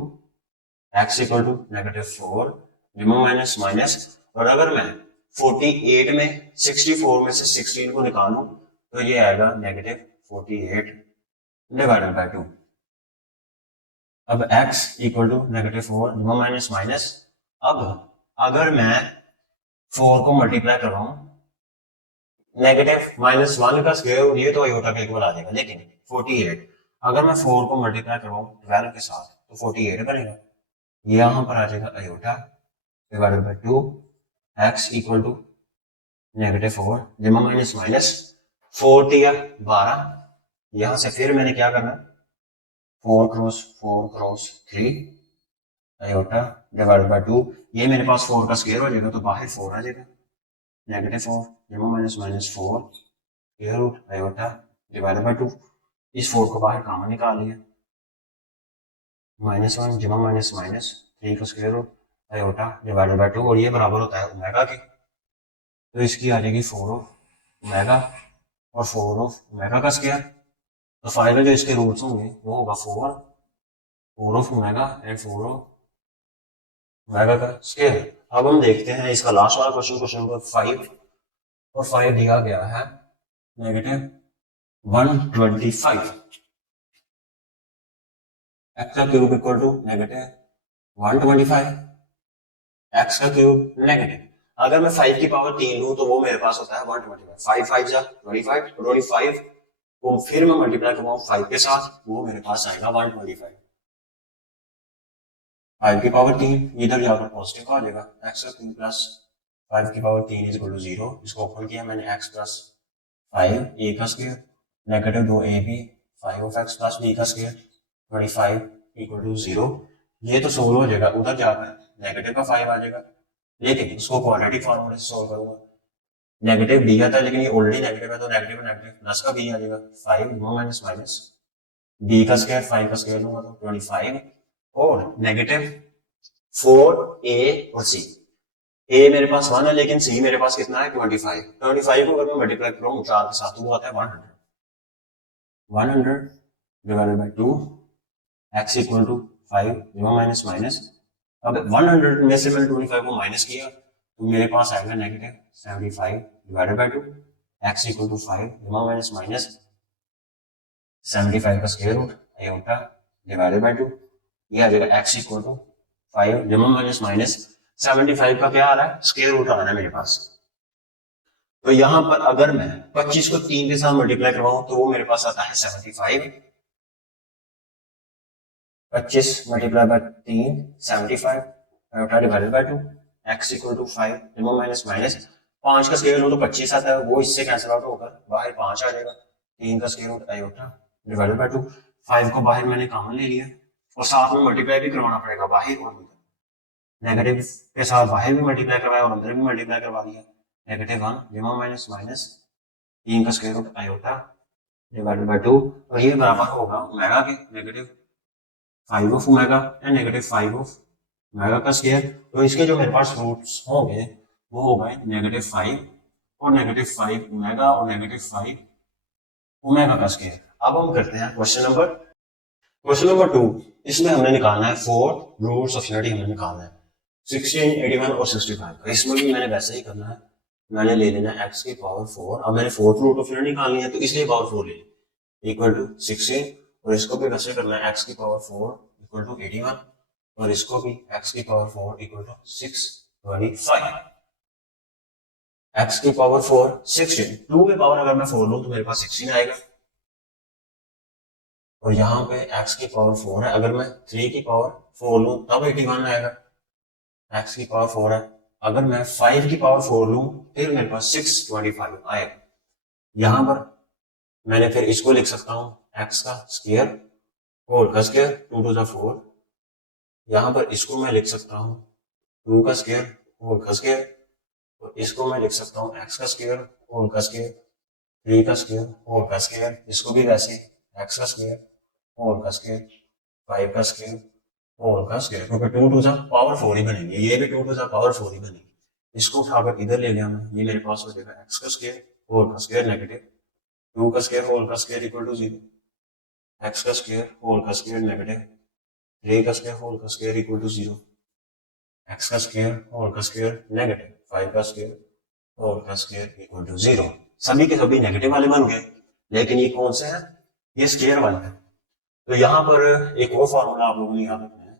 x equal to negative 4 जमा माइनस माइनस, और अगर मैं 48 में 64 में से 16 को निकालूं तो ये आएगा नेगेटिव 48 डिवाइडेड बाय 2। अब x इक्वल टू नेगेटिव 4 जमा माइनस माइनस, अब अगर मैं 4 को मल्टीप्लाई करवाऊं नेगेटिव माइनस 1 का स्क्वायर, ये तो आयोटा के इक्वल आ जाएगा, लेकिन 48 अगर मैं 4 को मल्टीप्लाई करवाऊं 12 के साथ तो 48 बनेगा, यहां पर आ जाएगा iota divided by 2, x equal to negative 4 जमा माइनस माइनस 4 दिया 12, यहां से फिर मैंने क्या करना 4 क्रॉस 3 आयोटा डिवाइडेड बाय 2, ये मेरे पास 4 का स्क्वायर हो जाएगा तो बाहर 4 आ जाएगा, नेगेटिव 4 जमा minus minus 4 square root iota divided by 2, इस 4 को बाहर कॉमन निकाल लिया, माइनस 1 जमा माइनस माइनस 3 का square root iota divided by 2, और ये बराबर होता है ओमेगा के, तो इसकी आ जाएगी 4 ऑफ ओमेगा और 4 ऑफ ओमेगा का स्क्वायर, तो फाइनल जो इसके रूट्स होंगे वो होगा 4 of omega and 4 of omega का स्क्वायर। अब हम देखते हैं इसका लास्ट वाला क्वेश्चन, क्वेश्चन नंबर 5, और 5 दिया गया है नेगेटिव 125, x का cube equal to negative 125, x का क्यूब नेगेटिव, अगर मैं 5 की पावर 3 लूं तो वो मेरे पास होता है 125, 5 5 जा 25, 25 को फिर मैं मल्टीप्लाई करवाऊं 5 के साथ, वो मेरे पास आएगा 125, 5 की पावर 3 इधर जाकर पॉजिटिव का आ जाएगा, x का क्यूब प्लस 5 की पावर 3 इज इक्वल टू 0, इसको ओपन किया मैंने x प्लस 5 a का square negative 2ab 5 of x plus b का स्क्वायर 25 इक्वल टू 0, ये तो सोल्व हो जाएगा, उधर जाकर नेगेटिव का 5 आ जाएगा, लेकिन उसको क्वाड्रेटिक फॉर्मूले से सोल्व करूंगा। नेगेटिव दिया था लेकिन ये ऑलरेडी नेगेटिव है, तो नेगेटिव नेगेटिव प्लस का बी आ जाएगा 5 माइनस माइनस बी का स्क्वायर 5 का स्क्वायर लूंगा तो 25 और नेगेटिव 4a और c। a मेरे पास 1 है लेकिन c मेरे पास कितना है 25। 25 को अगर मैं मल्टीप्लाई करूं 4 के साथ तो वो आता है 100 divided by 2 x equal to 5 minus minus. अब 100 में से मैंने 25 को माइनस किया तो मेरे पास आएगा negative 75 divided by 2 x equal to 5 minus minus 75 का square root iota divided by 2, ये आ जाएगा x equal to 5 minus minus 75 का क्या आ रहा है स्क्वायर रूट आ रहा है मेरे पास। तो यहां पर अगर मैं 25 को 3 के साथ मल्टीप्लाई करवाऊं तो वो मेरे पास आता है 75। 25 multiply by 3 75 iota divided by 2 x equal to 5 minus minus 5 का स्क्वायर रूट तो 25 आता है, वो इससे कैंसिल आउट होकर बाहर 5 आ जाएगा। 3 का square root iota divided by 2, 5 को बाहर मैंने कॉमन ले लिया और साथ में मल्टीप्लाई भी करवाना पड़ेगा बाहर और अंदर। नेगेटिव के साथ बाहर भी मल्टीप्लाई करवाया और अंदर भी मल्टीप्लाई करवा दिया। नेगेटिव 1 माइनस माइनस 3 का square root iota divided by 2 और ये बराबर होगा ओमेगा के negative 5 of omega and negative 5 of omega का स्क्वायर। तो इसके जो मेरे पास रूट्स होंगे वो हो गए नेगेटिव 5 और नेगेटिव 5 ओमेगा और नेगेटिव 5 ओमेगा का स्क्वायर। अब हम करते हैं क्वेश्चन नंबर 2। इसमें हमने निकालना है 4 रूट्स ऑफ यूनिटी, हमने निकालना है 16, 81 और 65। इसमें भी मैंने वैसे ही करना है, मैंने ले लेना है x की पावर 4। अब मैंने 4th रूट ऑफ यूनिटी निकालनी है तो इसलिए पावर 4 ले ली इक्वल टू 16 और इसको भी वैसे करना है x की पावर 4 इक्वल टू 81 और इसको भी x की पावर 4 इक्वल टू 625। x की पावर 4 16, 2 की पावर अगर मैं 4 लूं तो मेरे पास 16 आएगा और यहाँ पे x की पावर 4 है, अगर मैं 3 की पावर 4 लूं तब 81 आएगा। x की पावर 4 है, अगर मैं 5 की पावर 4 लूं फिर मेरे पास 625 आएगा। यहां पर मैंने फिर इसको लिख सकता हूं x का स्क्वायर होल का स्क्वायर 2 टू द 4। यहां पर इसको मैं लिख सकता हूं 2 का स्क्वायर होल का स्क्वायर और इसको मैं लिख सकता हूं x का स्क्वायर होल का स्क्वायर 3 का स्क्वायर होल का स्क्वायर, इसको भी वैसे x का स्क्वायर होल का स्क्वायर 5 का स्क्वायर होल का स्क्वायर, क्योंकि 2 टू द पावर 4 ही बनेंगे, ये भी 2 टू द पावर 4 ही बनेंगे। इसको उठाकर इधर ले लिया मैं, ये मेरे पास हो जाएगा x का स्क्वायर होल का स्क्वायर नेगेटिव 2 का स्क्वायर होल का स्क्वायर इक्वल टू 0, x का स्क्वायर होल का स्क्वायर नेगेटिव 3 का स्क्वायर होल का स्क्वायर इक्वल टू 0, x का स्क्वायर होल का स्क्वायर नेगेटिव 5 का स्क्वायर होल का स्क्वायर इक्वल टू 0। सभी के सभी नेगेटिव वाले बन गए, लेकिन ये कौन से हैं, ये स्क्वायर वाले हैं। तो यहां पर एक और फॉर्मूला आप लोगों ने याद रखना है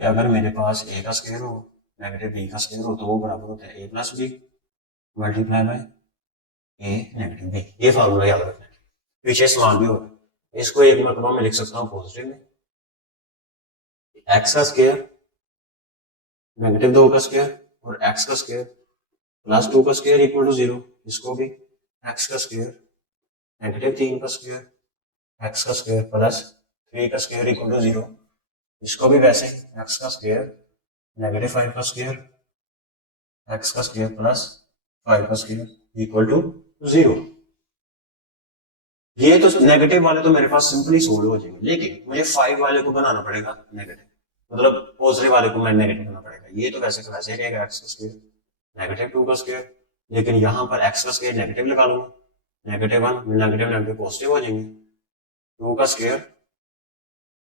कि अगर मेरे पास a का स्क्वायर हो नेगेटिव b का स्क्वायर हो तो वो बराबर होता है a plus b multiply by a negative b। ये फॉर्मूला याद रखना है, पीछे समान भी होगा। इसको एक मरतबा में लिख सकता हूँ पॉजिटिव में, x का स्क्वायर नेगेटिव 2 का स्क्वायर और x का स्क्वायर प्लस 2 का स्क्वायर इक्वल टू 0, इसको भी x का स्क्वायर नेगेटिव 3 का स्क्वायर x का स्क्वायर प्लस 3 का स्क्वायर इक्वल टू 0, इसको भी वैसे x का स्क्वायर नेगेटिव 5 का स्क्वायर x का स्क्वायर प्लस 5 का स्क्वायर इक्वल टू 0। ये तो नेगेटिव वाले तो मेरे पास सिंपली सोल्व हो जाएंगे, लेकिन मुझे 5 वाले को बनाना पड़ेगा नेगेटिव, मतलब पॉजिटिव वाले को मैं नेगेटिव करना पड़ेगा। ये तो वैसे का वैसे रहेगा x का स्क्वायर नेगेटिव 2 का स्क्वायर, लेकिन यहां पर x का स्क्वायर नेगेटिव लगा लूंगा, नेगेटिव 1 नेगेटिव नेगेटिव पॉजिटिव हो जाएंगे, 2 का स्क्वायर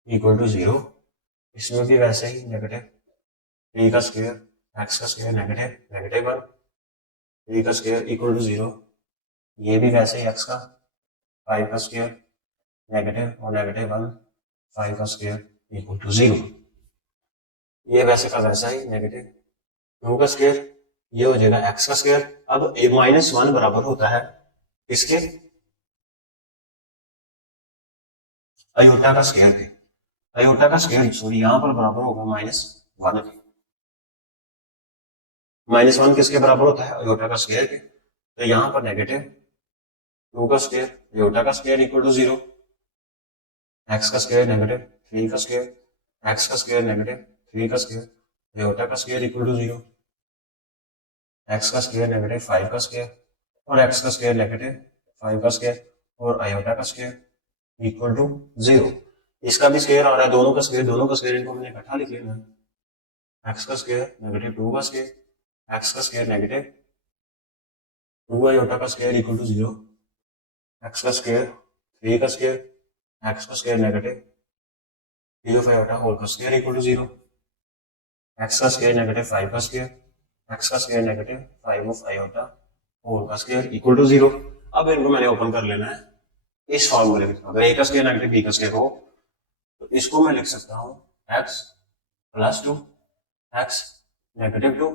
इक्वल टू 0, इसमें भी वैसे ही नेगेटिव 3 का स्क्वायर x का स्क्वायर नेगेटिव नेगेटिव 1 3 का स्क्वायर इक्वल टू 0, ये भी वैसे ही x का 5 का स्क्वायर नेगेटिव और नेगेटिव 1 5 का स्क्वायर इक्वल टू 0, ये वैसे का वैसा ही नेगेटिव 2 का स्क्वायर, ये हो जाएगा x का स्क्वायर। अब -1 बराबर होता है इसके अयोटा का स्क्वायर के, अयोटा का स्क्वायर सॉरी यहां पर बराबर होगा -1 के। -1 किसके बराबर होता है, अयोटा का स्क्वायर के। तो यहां पर नेगेटिव 2 का स्क्वायर अयोटा का स्क्वायर इक्वल टू 0, x का स्क्वायर नेगेटिव 3 का स्क्वायर, x का स्क्वायर नेगेटिव 3 का स्क्वायर, आयोटा का स्क्वायर इक्वल टू 0, x का स्क्वायर नेगेटिव 5 का स्क्वायर और x का स्क्वायर नेगेटिव 5 का स्क्वायर और आयोटा का स्क्वायर इक्वल टू 0। इसका भी स्क्वायर आ रहा है, दोनों का स्क्वायर इनको हमने इकट्ठा लिख लेना है। x का स्क्वायर नेगेटिव 2 का स्क्वायर, x का स्क्वायर नेगेटिव 2 आयोटा का स्क्वायर इक्वल टू 0, x का स्क्वायर 3 का स्क्वायर, x का square negative 3 of iota whole का स्क्वायर इक्वल टू 0, x का स्क्वायर नेगेटिव 5 का स्क्वायर, x का square negative 5 of iota whole का स्क्वायर इक्वल टू 0। अब इनको मैंने ओपन कर लेना है इस फॉर्मूले में। अगर a का स्क्वायर नेगेटिव b का स्क्वायर हो तो इसको मैं लिख सकता हूं x plus 2 x negative 2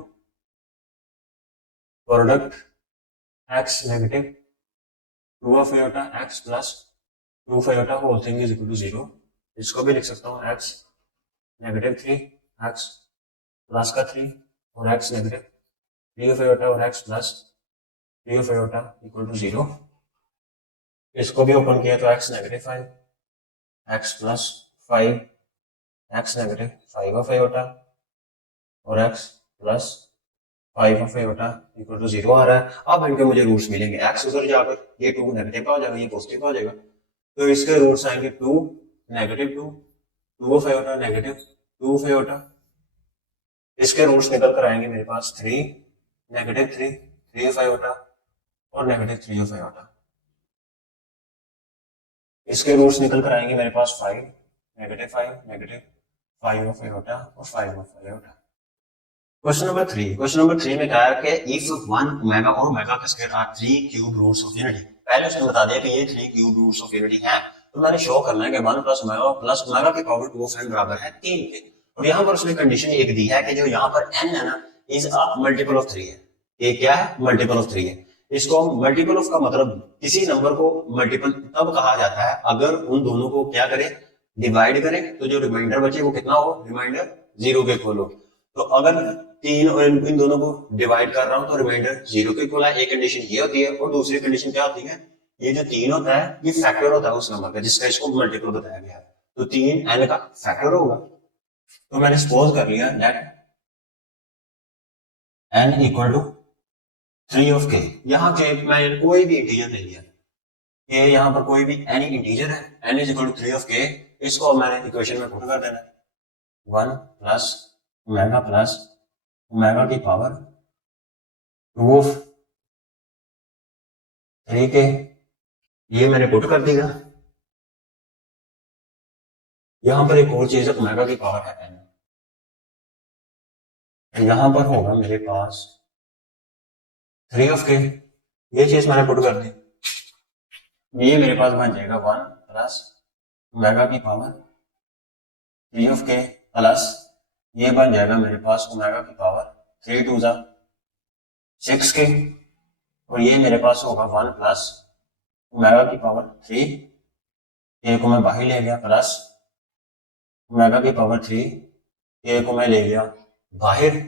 product x negative 2 of iota x plus 2 of iota whole thing is equal to 0। इसको भी लिख सकता हूँ x नेगेटिव 3 x प्लस का 3 और x नेगेटिव 3 ऑफ आयोटा और x plus 3 of iota equal to 0। इसको भी ओपन किया तो x negative 5 x plus 5 x negative 5 of iota और x plus 5 of iota equal to 0 आ रहा है। अब इनके मुझे रूट्स मिलेंगे, x उधर जाकर ये 2 नेगेटिव का हो जाएगा, ये पॉजिटिव का हो जाएगा, तो इसके रूट्स आएंगे 2 negative 2 2 of iota negative 2 of iota. इसके रूट्स निकल कर आएंगे मेरे पास 3 नेगेटिव 3 3 ऑफ आयोटा और नेगेटिव 3 ऑफ आयोटा। इसके रूट्स निकल कर आएंगे मेरे पास 5 नेगेटिव 5 नेगेटिव 5 ऑफ आयोटा और 5 ऑफ आयोटा। क्वेश्चन नंबर 3 में कहा है कि इफ 1 ओमेगा और ओमेगा का square are 3 cube roots of unity. पहले उसने बता दिया कि ये 3 क्यूब रूट्स ऑफ यूनिटी है, तो मैंने शो करना है कि 1 प्लस ओमेगा की पावर 2 ऑफ n बराबर है 3 के। और यहाँ पर उसने कंडीशन एक दी है कि जो यहाँ पर n है ना इज अ मल्टीपल ऑफ 3 है। ये क्या है? मल्टीपल ऑफ 3 है। इसको मल्टीपल ऑफ का मतलब किसी नंबर को मल्टीपल तब कहा जाता है अगर उन दोनों को क्या करें, डिवाइड करें, तो जो रिमाइंडर बचे वो कितना हो, रिमाइंडर 0 के इक्वल हो। तो अगर 3 और इन दोनों को डिवाइड कर रहा हूं तो रिमाइंडर 0 के इक्वल है। एक कंडीशन ये होती है और दूसरी कंडीशन क्या होती है, ये जो 3 होता है ये फैक्टर होता है उस नंबर का जिसका इसको मल्टीपल बताया गया है, तो 3 n का फैक्टर होगा। तो मैंने सपोज कर लिया that n equal to 3 of k। यहाँ के मैं कोई भी इंटीजर ले लिया, ये यहाँ पर कोई भी एनी इंटीजर है, n is equal to 3 of k। इसको मैंने इक्वेशन में पुट कर देना है 1 प्लस ओमेगा की पावर 2 ऑफ 3k, ये मैंने पुट कर दिया। यहां पर एक और चीज है, ओमेगा की पावर है n, यहां पर होगा मेरे पास 3 ऑफ k, ये चीज मैंने पुट कर दी। ये मेरे पास बन जाएगा 1 प्लस ओमेगा की पावर 3 ऑफ k प्लस ये बन जाएगा मेरे पास ओमेगा की पावर 3 2 6k, और ये मेरे पास होगा 1 प्लस ओमेगा की पावर 3, ये को मैं बाहर ले गया, प्लस ओमेगा की पावर 3, ये को मैं ले गया बाहर।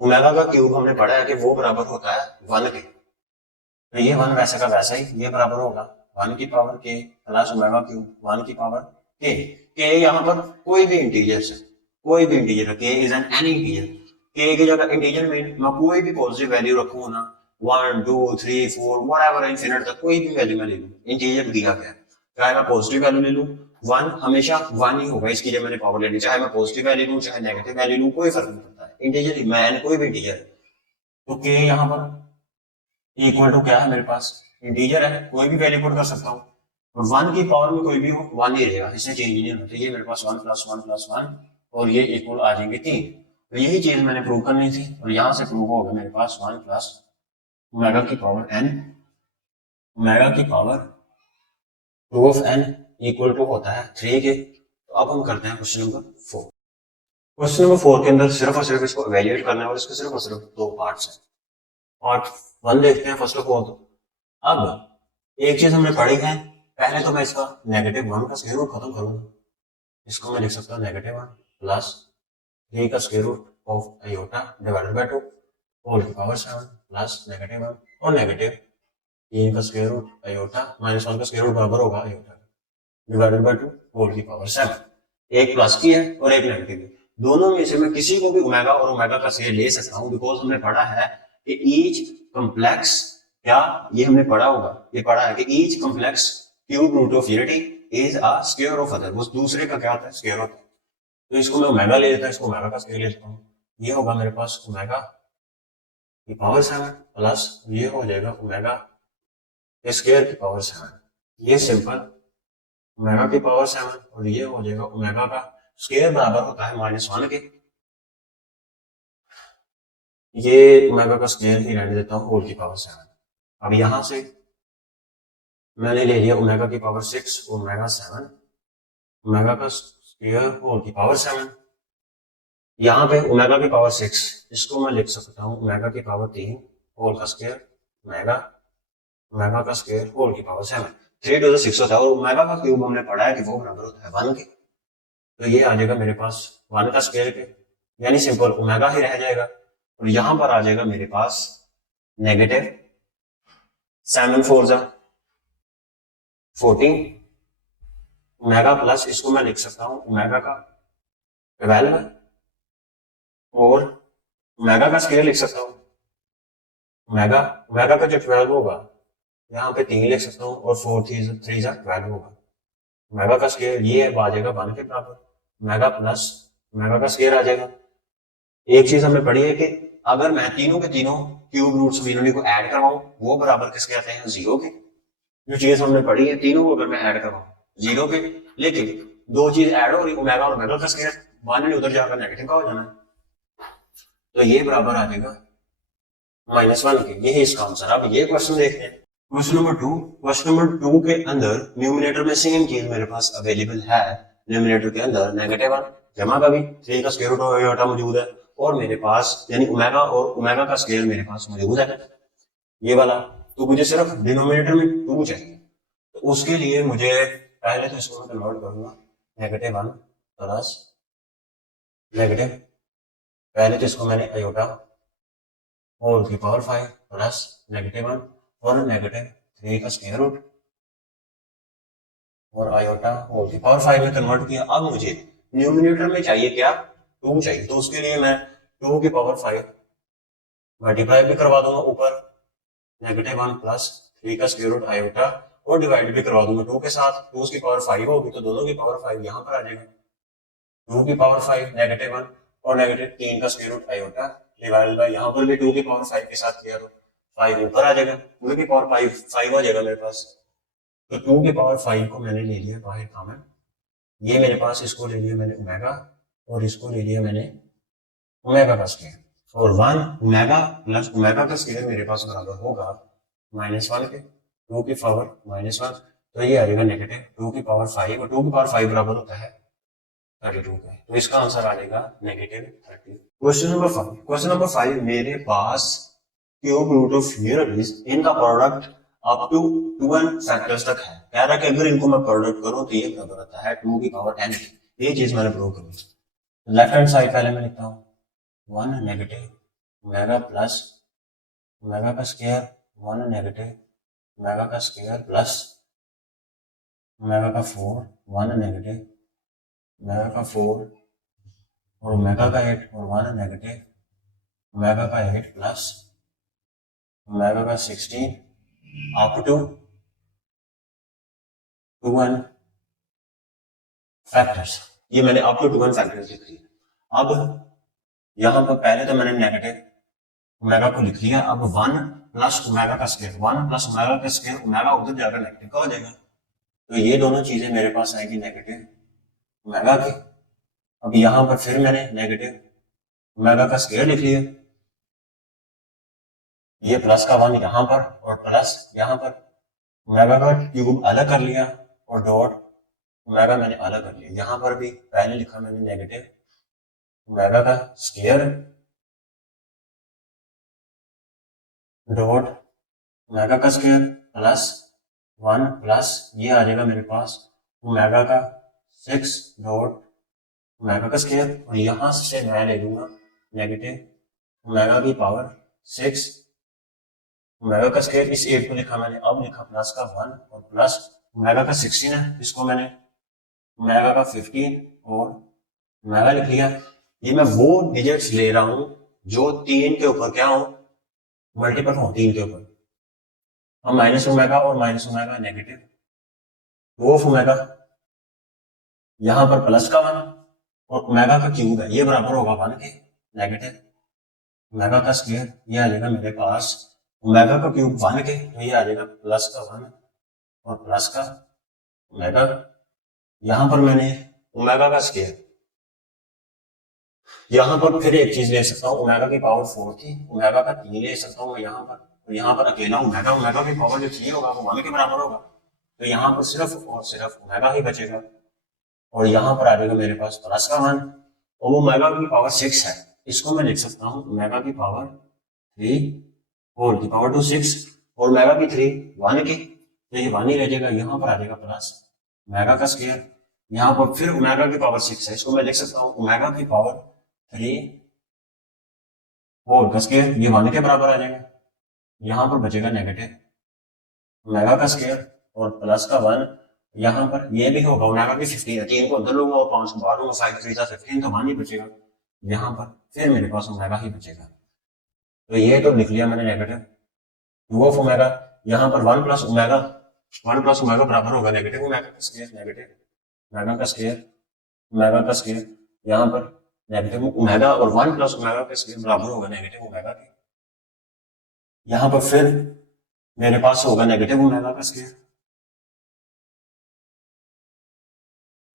ओमेगा का क्यूब हमने पढ़ा है कि वो बराबर होता है 1 के, तो ये 1 वैसे का वैसा ही, ये बराबर होगा 1 की power k plus omega cube 1 की पावर k। यहाँ पर कोई भी इंटीजर है, कोई भी इंटीजर है, k is an any integer. k की जगह इंटीजर में मैं कोई भी पॉजिटिव वैल्यू रखूं ना, 1 2 3 4 व्हाटएवर इनफिनिट तक कोई भी वैल्यू मैं ले लूं, इंटीजर दिया गया है, चाहे मैं पॉजिटिव वैल्यू ले लूं 1 हमेशा 1 ही होगा इसकी जब मैंने पावर ले ली, चाहे मैं पॉजिटिव वैल्यू लूं चाहे नेगेटिव वैल्यू लूं कोई फर्क नहीं पड़ता है, इंटीजर ही मैं कोई भी इंटीजर। तो k यहाँ पर इक्वल टू क्या है, मेरे पास इंटीजर है, कोई भी वैल्यू पुट कर सकता हूँ, और 1 की पावर में कोई भी हो 1 ही रहेगा, इससे चेंज नहीं होता। ये मेरे पास 1 प्लस 1 प्लस 1 और ये इक्वल आ जाएंगे 3। तो यही चीज मैंने प्रूव करनी थी, और यहां से प्रूव होगा मेरे पास 1 प्लस ओमेगा की पावर n ओमेगा की power 2 of n equal to होता है 3 के। तो अब हम करते हैं क्वेश्चन नंबर 4। क्वेश्चन नंबर 4 के अंदर सिर्फ और सिर्फ इसको इवैल्यूएट करना है और इसके सिर्फ और सिर्फ 2 पार्ट्स हैं। पार्ट 1 देखते हैं फर्स्ट ऑफ ऑल। अब एक चीज हमने पढ़ी है, पहले तो मैं इसका -1 का स्क्वायर रूट खत्म करूंगा, इसको मैं लिख सकता हूँ -1 प्लस 3 का square root of iota divided by 2 whole की पावर 7 प्लस -1 और -3 का स्क्वायर रूट आयोटा -1 का स्क्वायर रूट बराबर होगा आयोटा डिवाइडेड बाय 2 होल की पावर 7। एक प्लस की है और एक नेगेटिव की। दोनों में से मैं किसी को भी ओमेगा और ओमेगा का स्केयर ले सकता हूँ, बिकॉज हमने पढ़ा है कि ईच कॉम्प्लेक्स, क्या ये हमने पढ़ा होगा, ये पढ़ा है कि each complex cube root of unity is a square of other, वो दूसरे का क्या होता है, स्क्वायर होता है। तो इसको मैं ओमेगा ले लेता हूँ, इसको ओमेगा का स्क्वायर ले लेता हूँ। ये होगा मेरे पास ओमेगा की पावर 7 प्लस ये हो जाएगा ओमेगा स्क्वायर की पावर 7। ये सिंपल ओमेगा की पावर 7 और ये हो जाएगा ओमेगा का स्क्वायर बराबर होता है -1 के। ये ओमेगा का स्क्वायर ही रहने देता हूँ होल की पावर 7। अब यहां से मैंने ले लिया ओमेगा की पावर 6 ओमेगा 7, ओमेगा का स्क्वायर होल की पावर 7। यहाँ पे ओमेगा की पावर 6 इसको मैं लिख सकता हूँ ओमेगा की पावर 3 होल का स्क्वायर ओमेगा, ओमेगा का स्क्वायर होल की पावर 7। 3 to the 6 होता है और ओमेगा का क्यूब हमने पढ़ा है कि वो बराबर होता है 1 के। तो ये आ जाएगा मेरे पास 1 का स्क्वायर के, यानी सिंपल ओमेगा ही रह जाएगा। और यहां पर आ जाएगा मेरे पास नेगेटिव 7 4 जा 14 ओमेगा प्लस इसको मैं लिख सकता हूँ ओमेगा का 12 और ओमेगा का स्क्वायर लिख सकता हूँ ओमेगा, ओमेगा का जो 12 होगा यहाँ पे 3 लिख सकता हूँ और 4 3 जा 12 होगा। ओमेगा का स्क्वायर ये आ जाएगा 1 के बराबर, ओमेगा प्लस ओमेगा का स्क्वायर आ जाएगा। एक चीज हमने पढ़ी है कि अगर मैं तीनों के तीनों क्यूब रूट्स ऑफ यूनिटी को ऐड करवाऊं वो बराबर किसके आते हैं, 0 के। जो चीज हमने पढ़ी है तीनों को अगर मैं ऐड करवाऊं 0 के, लेकिन दो चीज ऐड हो रही ओमेगा और ओमेगा का स्क्वायर, वन ने उधर जाकर नेगेटिव का हो जाना, तो ये बराबर आ जाएगा -1 के। यही इसका आंसर। अब ये क्वेश्चन देखते हैं, क्वेश्चन नंबर 2। क्वेश्चन नंबर 2 के अंदर न्यूमिनेटर में सेम चीज मेरे पास अवेलेबल है। न्यूमिनेटर के अंदर -1 जमा का भी 3 का स्क्वायर रूट आयोटा मौजूद है और मेरे पास यानी ओमेगा और ओमेगा का स्क्वायर मेरे पास मौजूद है ये वाला। तो मुझे सिर्फ डिनोमिनेटर में 2 चाहिए, तो उसके लिए मुझे पहले तो इसको मैं कन्वर्ट करूंगा -1 प्लस नेगेटिव, पहले तो इसको मैंने आयोटा होल की पावर 5 प्लस -1 और -3 का स्क्वायर रूट और आयोटा होल की पावर 5 में कन्वर्ट किया। अब मुझे न्यूमिनेटर में चाहिए क्या, 2 चाहिए, तो उसके लिए मैं 2 की पावर 5 मल्टीप्लाई भी करवा दूंगा ऊपर -1 प्लस 3 का स्क्वायर रूट आयोटा और डिवाइड भी करवा दूंगा 2 के साथ। 2 की पावर 5 होगी तो दोनों की पावर 5 यहाँ पर आ जाएगा, 2 की पावर 5 -1 और -3 का square root iota divide by यहाँ पर भी 2 की पावर 5 के साथ किया तो 5 ऊपर आ जाएगा, 2 की पावर 5 आ जाएगा मेरे पास। तो 2 की पावर 5 को मैंने ले लिया बाहर कॉमन, ये मेरे पास इसको ले लिया मैंने ओमेगा और इसको ले लिया मैंने ओमेगा का स्क्वायर और 1 ओमेगा प्लस ओमेगा का स्क्वायर मेरे पास बराबर होगा -1 के, 2 की पावर -1 तो ये आ जाएगा नेगेटिव 2 की पावर 5 और 2 की पावर 5 बराबर होता है 32 के, तो इसका आंसर आ जाएगा -30। Question number 5। क्वेश्चन नंबर 5 मेरे पास क्यूब रूट ऑफ यूनिटीज इनका product up to 2n factors तक है। कह रहा है कि अगर इनको मैं प्रोडक्ट करूं तो ये बराबर आता है 2 की पावर n। ये चीज मैंने प्रूव करी। लेफ्ट हैंड साइड पहले मैं लिखता हूं 1 नेगेटिव ओमेगा प्लस ओमेगा का स्क्वायर 1 नेगेटिव ओमेगा का स्क्वायर प्लस ओमेगा का 4 1 नेगेटिव ओमेगा का 4 और ओमेगा का 8 और 1 नेगेटिव ओमेगा का 8 प्लस ओमेगा का 16 अप टू 2n फैक्टर्स। ये मैंने अप टू 2n फैक्टर्स लिख लिया। अब यहां पर पहले तो मैंने नेगेटिव ओमेगा को लिख लिया, अब 1 प्लस ओमेगा का स्क्वायर 1 प्लस ओमेगा का स्क्वायर ओमेगा उधर जाकर नेगेटिव का हो जाएगा, तो ये दोनों चीजें मेरे पास आएगी नेगेटिव ओमेगा की। अब यहां पर फिर मैंने नेगेटिव ओमेगा का स्क्वायर लिख लिया, ये प्लस का 1 यहां पर और प्लस यहां पर ओमेगा का क्यूब अलग कर लिया और डॉट ओमेगा मैंने अलग कर लिया। यहां पर भी पहले लिखा मैंने नेगेटिव ओमेगा का स्क्वायर डॉट ओमेगा का स्क्वायर प्लस 1 प्लस ये आ जाएगा मेरे पास ओमेगा का 6 डॉट ओमेगा का स्क्वायर और यहां से मैं ले लूंगा नेगेटिव ओमेगा की पावर 6 ओमेगा का स्क्वायर। इस 8 को लिखा मैंने, अब लिखा प्लस का 1 और प्लस ओमेगा का 16 है, इसको मैंने ओमेगा का 15 और ओमेगा लिख लिया। ये मैं वो डिजिट्स ले रहा हूं जो 3 के ऊपर क्या हो, मल्टीपल हो 3 के ऊपर। अब माइनस ओमेगा और minus omega negative, two of omega, यहां पर प्लस का 1 और ओमेगा का क्यूब है, ये बराबर होगा 1 के नेगेटिव। ओमेगा का स्क्वायर, ये आ जाएगा मेरे पास ओमेगा का क्यूब 1 के, तो ये आ जाएगा प्लस का 1 और प्लस का ओमेगा। यहां पर मैंने ओमेगा का स्क्वायर, यहां पर फिर एक चीज ले सकता हूँ, ओमेगा की पावर 4 थी, ओमेगा का 3 ले सकता हूँ मैं यहाँ पर, तो यहाँ पर अकेला ओमेगा, ओमेगा की पावर जो 3 होगा वो 1 के बराबर होगा, तो यहाँ पर सिर्फ और सिर्फ ओमेगा ही बचेगा। और यहाँ पर आ जाएगा मेरे पास प्लस का 1 और वो ओमेगा की पावर 6 है, इसको मैं लिख सकता हूँ ओमेगा की पावर 3 होल की पावर 2 6 और ओमेगा की 3 1 की, तो ये 1 ही रह जाएगा। यहाँ पर आ जाएगा प्लस ओमेगा का स्क्वायर, यहाँ पर फिर ओमेगा की पावर 6 है, इसको मैं लिख सकता हूँ ओमेगा की पावर 3 होल का स्क्वायर, ये 1 के बराबर आ जाएगा। यहाँ पर बचेगा नेगेटिव ओमेगा का स्क्वायर और प्लस का 1, यहाँ पर ये भी होगा ओमेगा की 15 है, 3 को अंदर लूंगा और 5 को बाहर लूंगा, 5 3 15, तो 1 ही बचेगा। यहाँ पर फिर मेरे पास ओमेगा ही बचेगा, तो ये तो लिख लिया मैंने नेगेटिव 2 ऑफ ओमेगा। यहाँ पर 1 प्लस ओमेगा बराबर होगा नेगेटिव ओमेगा का स्क्वायर, नेगेटिव ओमेगा का स्क्वायर, ओमेगा का स्क्वायर, यहाँ पर नेगेटिव ओमेगा और 1 प्लस ओमेगा का स्क्वायर बराबर होगा नेगेटिव ओमेगा के। यहाँ पर फिर मेरे पास होगा नेगेटिव ओमेगा का स्क्वायर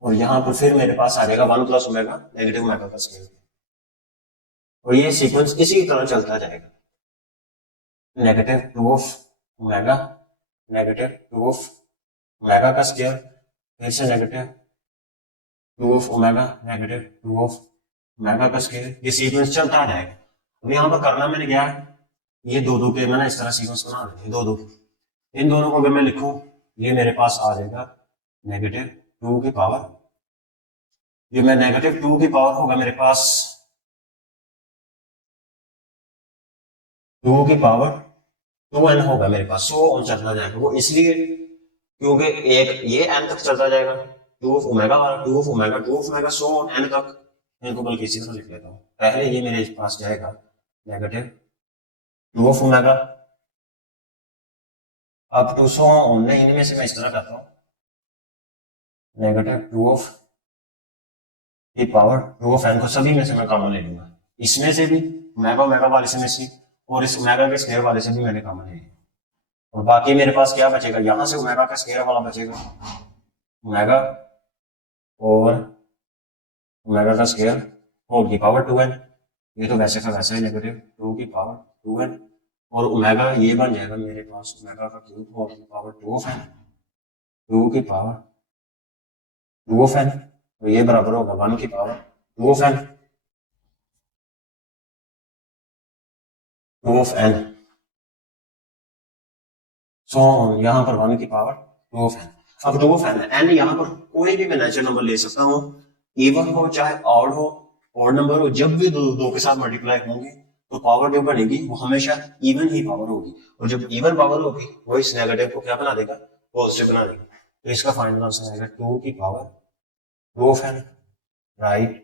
और यहाँ पर फिर मेरे पास आ जाएगा 1 प्लस ओमेगा नेगेटिव ओमेगा का स्क्वायर, और ये सीक्वेंस इसी तरह चलता जाएगा। Negative 2 of omega, negative 2 of omega का स्क्वायर, फिर से negative 2 of omega, negative 2 of omega का स्क्वायर, ये सीक्वेंस चलता जाएगा। अब यहाँ पर करना मैंने क्या है, ये दो के मैंने इस तरह सीक्वेंस बना दिए, दो इन दोनों को अगर मैं लिखूं, ये मेरे पास आ जाएगा नेगेटिव 2 की पावर, ये मैं नेगेटिव 2 की पावर होगा मेरे पास 2 की पावर 2n होगा मेरे पास, 100 ऑन चलता जाएगा। वो इसलिए क्योंकि एक ये n तक चलता जाएगा, 2 ऑफ ओमेगा वाला, 2 ऑफ ओमेगा 100 ऑन n तक। इनको बल्कि इसी तरह लिख लेता हूँ, पहले ये मेरे पास जाएगा negative 2 of omega up to 100 on, इनमें से मैं इस तरह करता हूँ नेगेटिव 2 ऑफ की पावर 2 ऑफ n को सभी में से मैं कॉमन ले लूंगा, इसमें से भी ओमेगा वाले से में से और इस ओमेगा के स्क्वायर वाले से भी मैंने कॉमन ले लिया, और बाकी मेरे पास क्या बचेगा, यहां से ओमेगा का स्क्वायर वाला बचेगा ओमेगा और ओमेगा का स्क्वायर होल की पावर 2n, ये तो वैसे का वैसा ही नेगेटिव 2 की पावर 2n, और ओमेगा ये बन जाएगा मेरे पास ओमेगा का क्यूब होल की पावर 2 ऑफ n, 2 की पावर 2 ऑफ n, तो ये बराबर होगा 1 की power 2 of n, 2 of n, सो यहाँ पर 1 की पावर 2 ऑफ n। अब 2 ऑफ n यहाँ पर कोई भी मैं नेचुरल नंबर ले सकता हूँ, इवन हो चाहे ऑड हो, ऑड नंबर हो, जब भी दो के साथ मल्टीप्लाई होंगे तो पावर जो बनेगी वो हमेशा इवन ही पावर होगी, और जब इवन पावर होगी वो इस नेगेटिव को क्या बना देगा, पॉजिटिव बना देगा। तो इसका फाइनल आंसर आएगा 2 की power 2 of n, right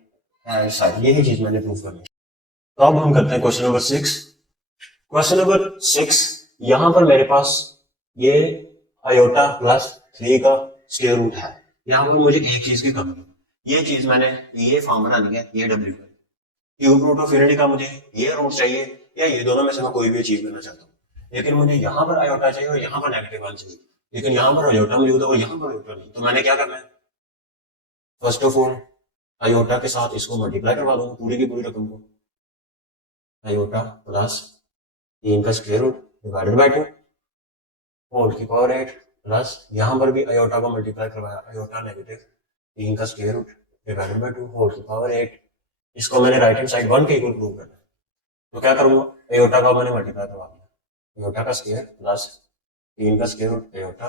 hand side. यही चीज मैंने प्रूव करनी है। तो अब हम करते हैं क्वेश्चन नंबर 6। क्वेश्चन नंबर 6, यहां पर मेरे पास ये आयोटा प्लस 3 का स्क्वायर रूट है, यहां पर मुझे एक चीज की कमी है, ये चीज मैंने ये फॉर्म बना दी है, ये डब्ल्यू का क्यूब रूट ऑफ यूनिटी का मुझे ये रूट चाहिए, या ये दोनों में से मैं कोई भी अचीव करना चाहता हूँ, लेकिन मुझे यहाँ पर आयोटा चाहिए और यहाँ पर नेगेटिव 1 चाहिए, लेकिन यहाँ पर आयोटा मौजूद है और यहाँ पर आयोटा नहीं। तो मैंने क्या करना है, फर्स्ट ऑफ ऑल आयोटा के साथ इसको मल्टीप्लाई करवा दूंगा पूरी की पूरी रकम को, आयोटा प्लस 3 का square root divided by 2 whole की पावर 8, प्लस यहाँ पर भी आयोटा को मल्टीप्लाई करवाया, आयोटा नेगेटिव 3 का square root divided by 2 whole की पावर 8, इसको मैंने राइट हैंड साइड 1 के इक्वल प्रूव करना है, तो क्या करूंगा, आयोटा का मैंने मल्टीप्लाई करवा दिया, आयोटा का स्क्वायर प्लस 3 का स्क्वायर रूट आयोटा,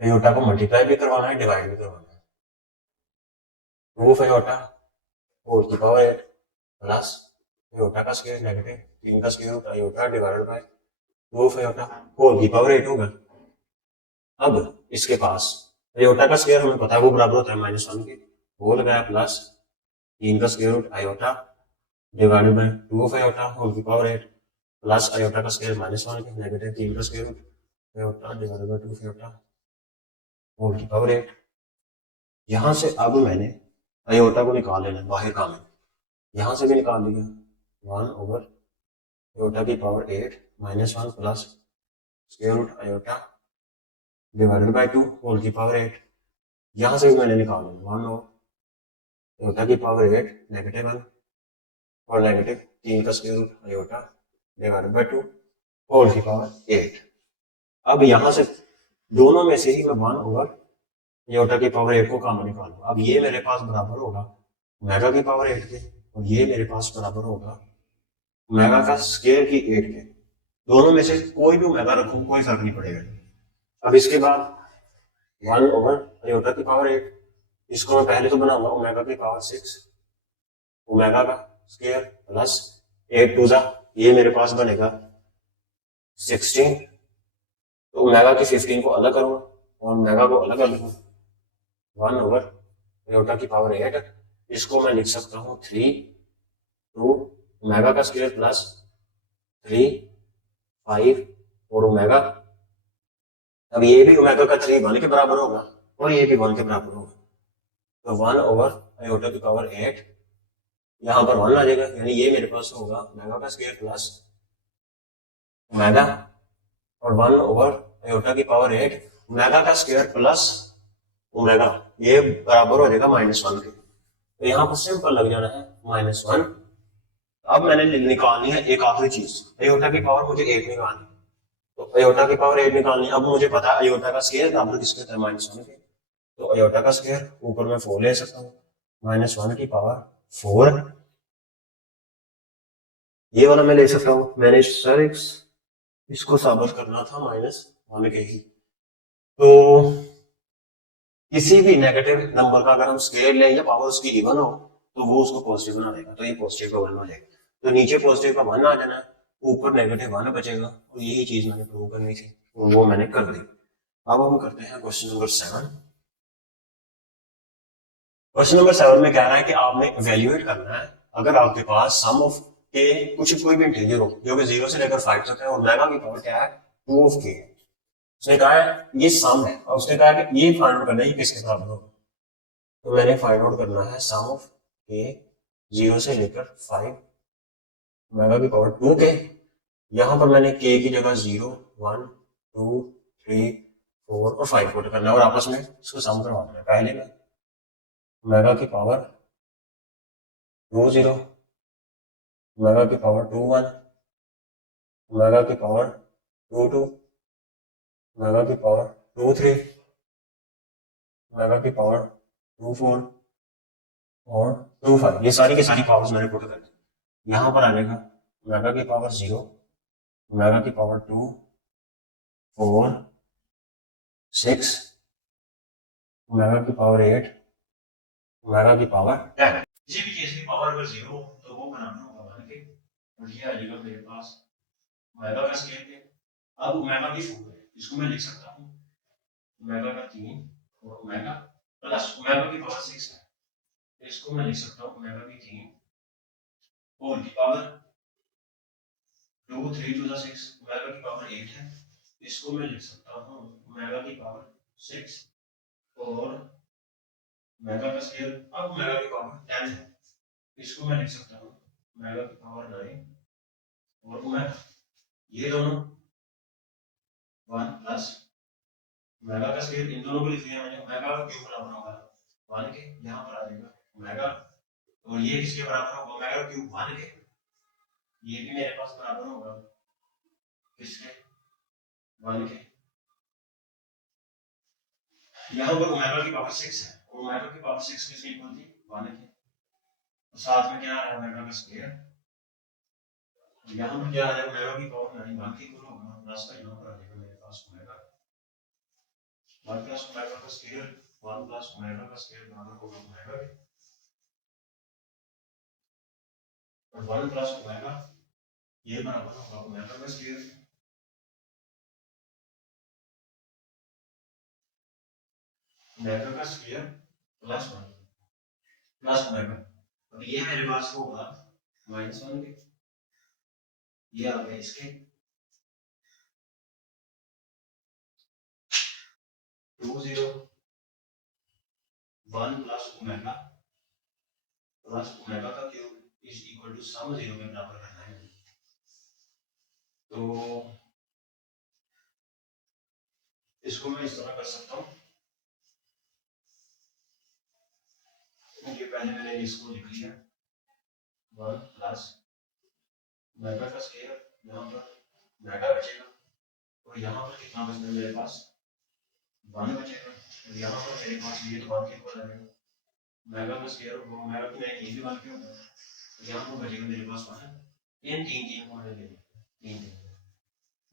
आयोटा को मल्टीप्लाई भी करवाना है डिवाइड भी करवाना है, 2 ऑफ आयोटा होल की पावर 8 प्लस आयोटा का स्क्वायर नेगेटिव 3 का square root iota divided by 2 of iota whole की पावर 8 होगा। अब इसके पास आयोटा का स्क्वायर हमें पता है वो बराबर होता है -1 के, होल गया प्लस 3 का square root iota divided by 2 of iota whole की पावर 8 प्लस आयोटा का स्क्वायर -1 के नेगेटिव 3 का square root iota divided by 2 of iota whole की पावर 8। यहां से अब मैंने आयोटा को निकाल लेना है बाहर का में, यहां से भी निकाल लिया 1 ओवर आयोटा की power 8 -1 plus square root iota divided by 2 whole की पावर 8। यहां से भी मैंने निकाल लिया 1 ओवर आयोटा की पावर 8 नेगेटिव 1 और नेगेटिव 3 का square root iota divided by 2 whole की पावर 8। अब यहां से दोनों में से ही मैं 1 ओवर आयोटा की पावर 8 को कॉमन निकालूं। अब ये मेरे पास बराबर होगा ओमेगा की पावर 8 के और ये मेरे पास बराबर होगा ओमेगा का स्क्वायर की 8 के। दोनों में से कोई भी ओमेगा रखूं कोई फर्क नहीं पड़ेगा। अब इसके बाद 1 ओवर आयोटा की पावर 8 इसको मैं पहले तो बनाऊंगा ओमेगा की पावर 6 ओमेगा का स्क्वायर प्लस 8 टू जा ये मेरे पास बनेगा 16 तो ओमेगा की 15 को अलग करूंगा और ओमेगा को अलग कर लूंगा 1 ओवर आयोटा की पावर 8 इसको मैं लिख सकता हूँ 3 2 ओमेगा का स्क्वायर प्लस 3 5 और ओमेगा। अब ये भी ओमेगा का 3 1 के बराबर होगा और ये भी 1 के बराबर होगा तो 1 ओवर आयोटा की पावर 8 यहां पर 1 आ जाएगा यानी ये मेरे पास होगा ओमेगा का स्क्वायर प्लस ओमेगा और 1 ओवर आयोटा की पावर 8 ओमेगा का स्क्वायर प्लस ओमेगा ये बराबर हो जाएगा -1 के। तो यहाँ पर सिंपल लग जाना है -1। अब मैंने निकालनी है एक आखिरी चीज आयोटा की पावर मुझे 8 निकालनी। तो आयोटा की पावर 8 निकालनी अब मुझे पता है आयोटा का स्क्वायर बराबर किसके होता है -1 के। तो आयोटा का स्क्वायर ऊपर में 4 ले सकता हूँ -1 की पावर 4 ये वाला मैं ले सकता हूँ। मैंने सर इसको साबित करना था -1 के ही। तो किसी भी नेगेटिव नंबर का अगर हम स्क्वायर लें या पावर उसकी इवन हो तो वो उसको पॉजिटिव बना देगा तो ये पॉजिटिव का 1 हो जाएगा। तो नीचे पॉजिटिव का 1 आ जाना है ऊपर नेगेटिव 1 बचेगा और यही चीज मैंने प्रूव करनी थी वो मैंने कर दी। अब हम करते हैं क्वेश्चन नंबर 7। क्वेश्चन नंबर 7 में कह रहा है कि आपने इवेल्युएट करना है अगर आपके पास सम ऑफ के कुछ कोई भी इंटीजर हो जो कि 0 से लेकर 5 तक है और ओमेगा की पावर क्या है 2 ऑफ के। उसने कहा है ये सम है और उसने कहा है कि ये फाइंड आउट करना है ये किसके बराबर होगा। तो मैंने फाइंड आउट करना है सम ऑफ के 0 से लेकर 5 ओमेगा की पावर 2 के। यहां पर मैंने के की जगह 0 1 2 3 4 और 5 पुट करना है और आपस में इसको सम करवाना है। पहले में ओमेगा की पावर 2 0 ओमेगा की पावर 2 1 ओमेगा की पावर 2 2 ओमेगा की पावर 2 3 ओमेगा की पावर 2 4 और 2 5 ये सारी की सारी पावर्स मैंने पुट कर दी। यहां पर आ जाएगा ओमेगा की पावर 0 ओमेगा की पावर 2 4 6 ओमेगा की पावर 8 ओमेगा की पावर 10। किसी भी चीज की पावर अगर 0 तो वो बराबर होगा 1 के और ये आ जाएगा मेरे पास ओमेगा का स्क्वायर के। अब ओमेगा की 4 है इसको मैं लिख सकता हूँ ओमेगा का 3 और ओमेगा प्लस ओमेगा की पावर 6 है इसको मैं लिख सकता हूँ ओमेगा की 3 होल की पावर 2 3 टू द 6 ओमेगा की पावर 8 है इसको मैं लिख सकता हूँ ओमेगा की पावर 6 और ओमेगा का स्क्वायर। अब ओमेगा की पावर 10 है इसको मैं लिख सकता हूँ ओमेगा की पावर 9 और ओमेगा ये दोनों 1 प्लस ओमेगा का स्क्वायर इन दोनों को लिख लिया मैंने ओमेगा का क्यूब बराबर होगा 1 के यहाँ पर आ जाएगा ओमेगा और ये किसके बराबर होगा ओमेगा का क्यूब 1 के ये भी मेरे पास बराबर होगा किसके 1 के। यहाँ पर ओमेगा की पावर 6 है और ओमेगा की पावर 6 किसके इक्वल थी 1 के। तो साथ में क्या आ रहा है ओमेगा का स्क्वायर यहाँ पर क्या आ जाएगा ओमेगा की पावर 9 1 के इक्वल होगा प्लस का यहाँ पर आ जाएगा मेरे पास ओमेगा 1 प्लस ओमेगा का स्क्वायर 1 प्लस ओमेगा का स्क्वायर बराबर होगा ओमेगा के और 1 प्लस ओमेगा ये बराबर होगा ओमेगा का स्क्वायर ओमेगा का स्क्वायर प्लस 1 प्लस ओमेगा। अब ये मेरे पास होगा -1 के, ये आ गया इसके 2 0 1 प्लस ओमेगा का cube is equal to some 0 के बराबर करना है। तो इसको मैं इस तरह कर सकता हूँ, ये पहले मैंने इसको लिख लिया 1 प्लस ओमेगा का स्क्वायर, यहाँ पर ओमेगा बचेगा और यहाँ पर कितना बचना है मेरे पास 1 बचेगा, और यहाँ पर मेरे पास ये तो 1 के इक्वल आ जाएगा, ओमेगा का स्क्वायर और ओमेगा की नहीं, ये भी 1 के होगा, तो यहाँ पर बचेगा मेरे पास 1। इन तीन को मैंने ले लिया,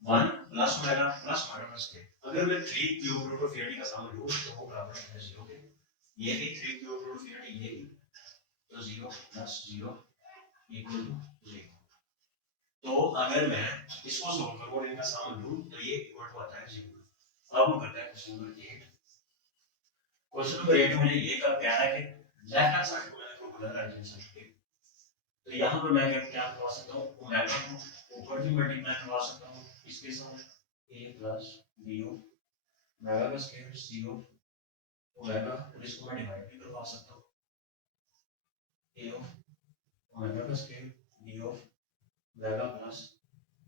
1 प्लस ओमेगा का स्क्वायर। अगर मैं 3 क्यूब रूट ऑफ इंफिनिटी का सम लूं तो वो बराबर है 0 के, ये भी 3 क्यूब रूट ऑफ इंफिनिटी, ये भी, तो 0 प्लस 0 इक्वल टू 0। तो अगर मैं इसको सोल्व करूं और इनका सम लूं तो ये इक्वल टू आता है 0। अब हम करते हैं क्वेश्चन नंबर 8। क्वेश्चन नंबर 8 में ये कहा गया है कि लेफ्ट हैंड साइड को मैंने को बोला राइट हैंड साइड के, तो यहां पर मैं क्या करवा सकता हूं, ओमेगा को ऊपर भी मल्टीप्लाई करवा सकता हूं इसके साथ a प्लस b ओमेगा का स्क्वायर 0 ओमेगा, और इसको मैं डिवाइड भी करवा सकता हूं a ओमेगा का square b omega plus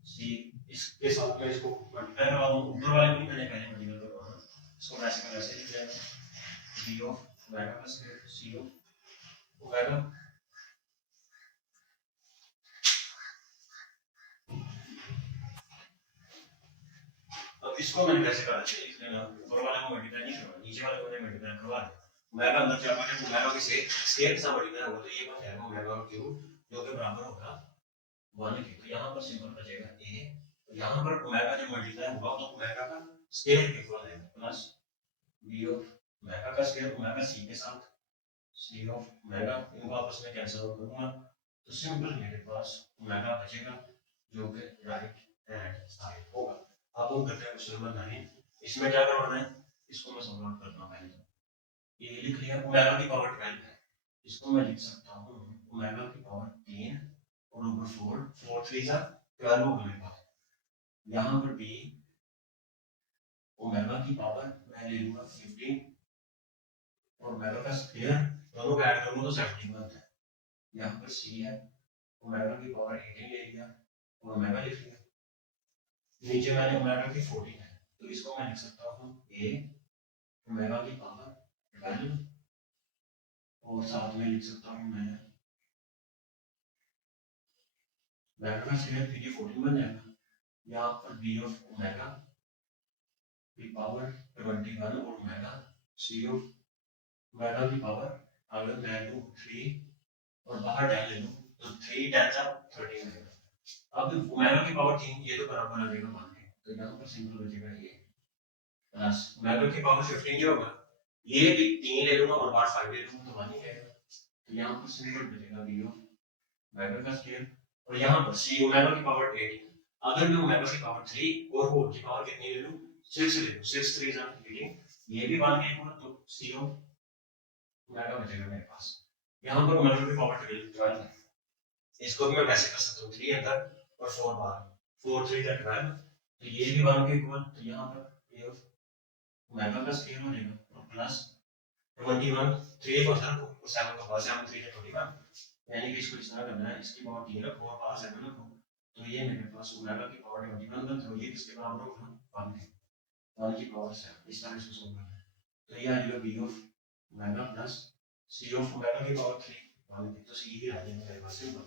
c, इसके साथ में इसको मल्टीप्लाई करवा दूं, ऊपर वाले को मैंने पहले मल्टीप्लाई करवाना, इसको वैसे का वैसे लिख जाएगा b ओमेगा का स्क्वायर c ओमेगा, अब इसको मैंने कैसे करा चाहिए लिख लेना, ऊपर वाले को मल्टीप्लाई नहीं करवा, नीचे वाले को मैंने मल्टीप्लाई करवा दिया, ओमेगा अंदर चला गया, ओमेगा के स्क्वायर के साथ मल्टीप्लाई होगा तो ये बन जाएगा ओमेगा क्यूब जो कि बराबर होगा 1 के। तो यहाँ पर सिंपल बचेगा a, तो यहाँ पर ओमेगा जब मल्टीप्लाई होगा तो ओमेगा का स्क्वायर के इक्वल आएगा प्लस b ओमेगा का स्क्वायर ओमेगा c के साथ c ओमेगा, इनको आपस में कैंसिल आउट करूंगा तो सिंपल मेरे पास ओमेगा बचेगा जो कि राइट हैंड साइड होगा। अब हम करते हैं क्वेश्चन नंबर 9। इसमें क्या करवाना है, इसको मैं सॉल्व आउट करता हूं। पहले ये लिख लिया, ओमेगा की पावर 12 है, इसको मैं लिख सकता हूं ओमेगा की पावर 3 और ऊपर 4, 4 3 जा 12 होगा मेरे पास, यहां पर b ओमेगा की पावर मैं ले लूंगा 15 और ओमेगा का स्क्वायर दोनों को ऐड करूंगा तो 17 बनता है, यहां पर c है ओमेगा की पावर 18 ले लिया और ओमेगा लिख लिया, नीचे मैंने ओमेगा की 14 है तो इसको मैं लिख सकता हूं a ओमेगा की पावर 12 और साथ में लिख सकता हूं मैं ओमेगा का स्क्वायर, फिर ये 14 बन जाएगा, यहाँ पर b ऑफ ओमेगा की पावर 21 और ओमेगा c ऑफ ओमेगा की पावर, अगर मैं लूं 3 और बाहर 10 ले लूं तो 3 10 13 आएगा। अब ओमेगा की पावर 3 ये तो बराबर आ जाएगा 1 के, तो यहाँ पर सिंपल हो जाएगा ये प्लस ओमेगा की पावर 15 क्या होगा, ये भी 3 ले लूंगा और बाहर 5 ले लूंगा तो 1 ही आएगा, तो यहाँ पर सिंपल बचेगा b ऑफ ओमेगा का स्क्वायर और यहाँ पर c ओमेगा की पावर 18, अगर मैं ओमेगा की पावर 3 और होल की पावर कितनी ले लूं 6 ले लूं, 6 3 is 18, ये भी 1 के इक्वल, तो c ऑफ ओमेगा बचेगा मेरे पास, यहाँ पर ओमेगा की पावर 12 है, इसको भी मैं वैसे कर सकता हूँ 3 अंदर और 4 बाहर, 4 3 जा 12, तो ये भी 1 के इक्वल, तो यहाँ पर a ऑफ ओमेगा का स्क्वायर हो जाएगा और प्लस 21 3 को अंदर और 7 को बाहर, 7 3 जा 21, यानी कि इसको इस तरह करना है, इसकी पावर 3 रखो और बाहर 7 रखो, तो ये मेरे पास ओमेगा की पावर 21 बनता है, ये किसके बराबर होगा 1 के, 1 की पावर 7, इस तरह से सोल्व करना है, तो ये आ जाएगा b of omega plus c of omega की पावर 3 1 के, तो c ही आ जाएगा मेरे पास सिंपल।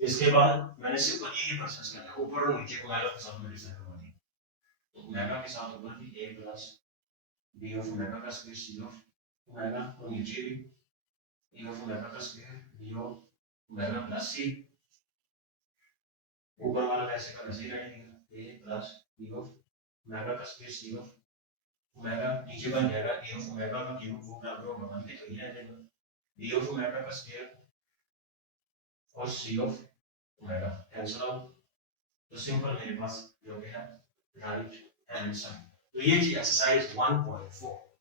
इसके बाद मैंने सिंपल यही प्रोसेस करना है, ऊपर और नीचे ओमेगा के साथ मल्टीप्लाई करवा दी, तो ओमेगा के साथ ऊपर भी a plus b of omega का स्क्वायर c ऑफ ओमेगा और नीचे भी a ऑफ ओमेगा का square b of omega plus c, ऊपर वाला वैसे का वैसे ही रहेगा a plus b of omega का स्क्वायर c ऑफ ओमेगा, नीचे बन जाएगा a ऑफ ओमेगा का क्यूब वो बराबर होगा 1 के, तो ये आ जाएगा b ऑफ ओमेगा का स्क्वायर और c of omega cancel out, तो सिंपल मेरे पास जो है राइट हैंड साइड। तो ये थी एक्सरसाइज 1.4।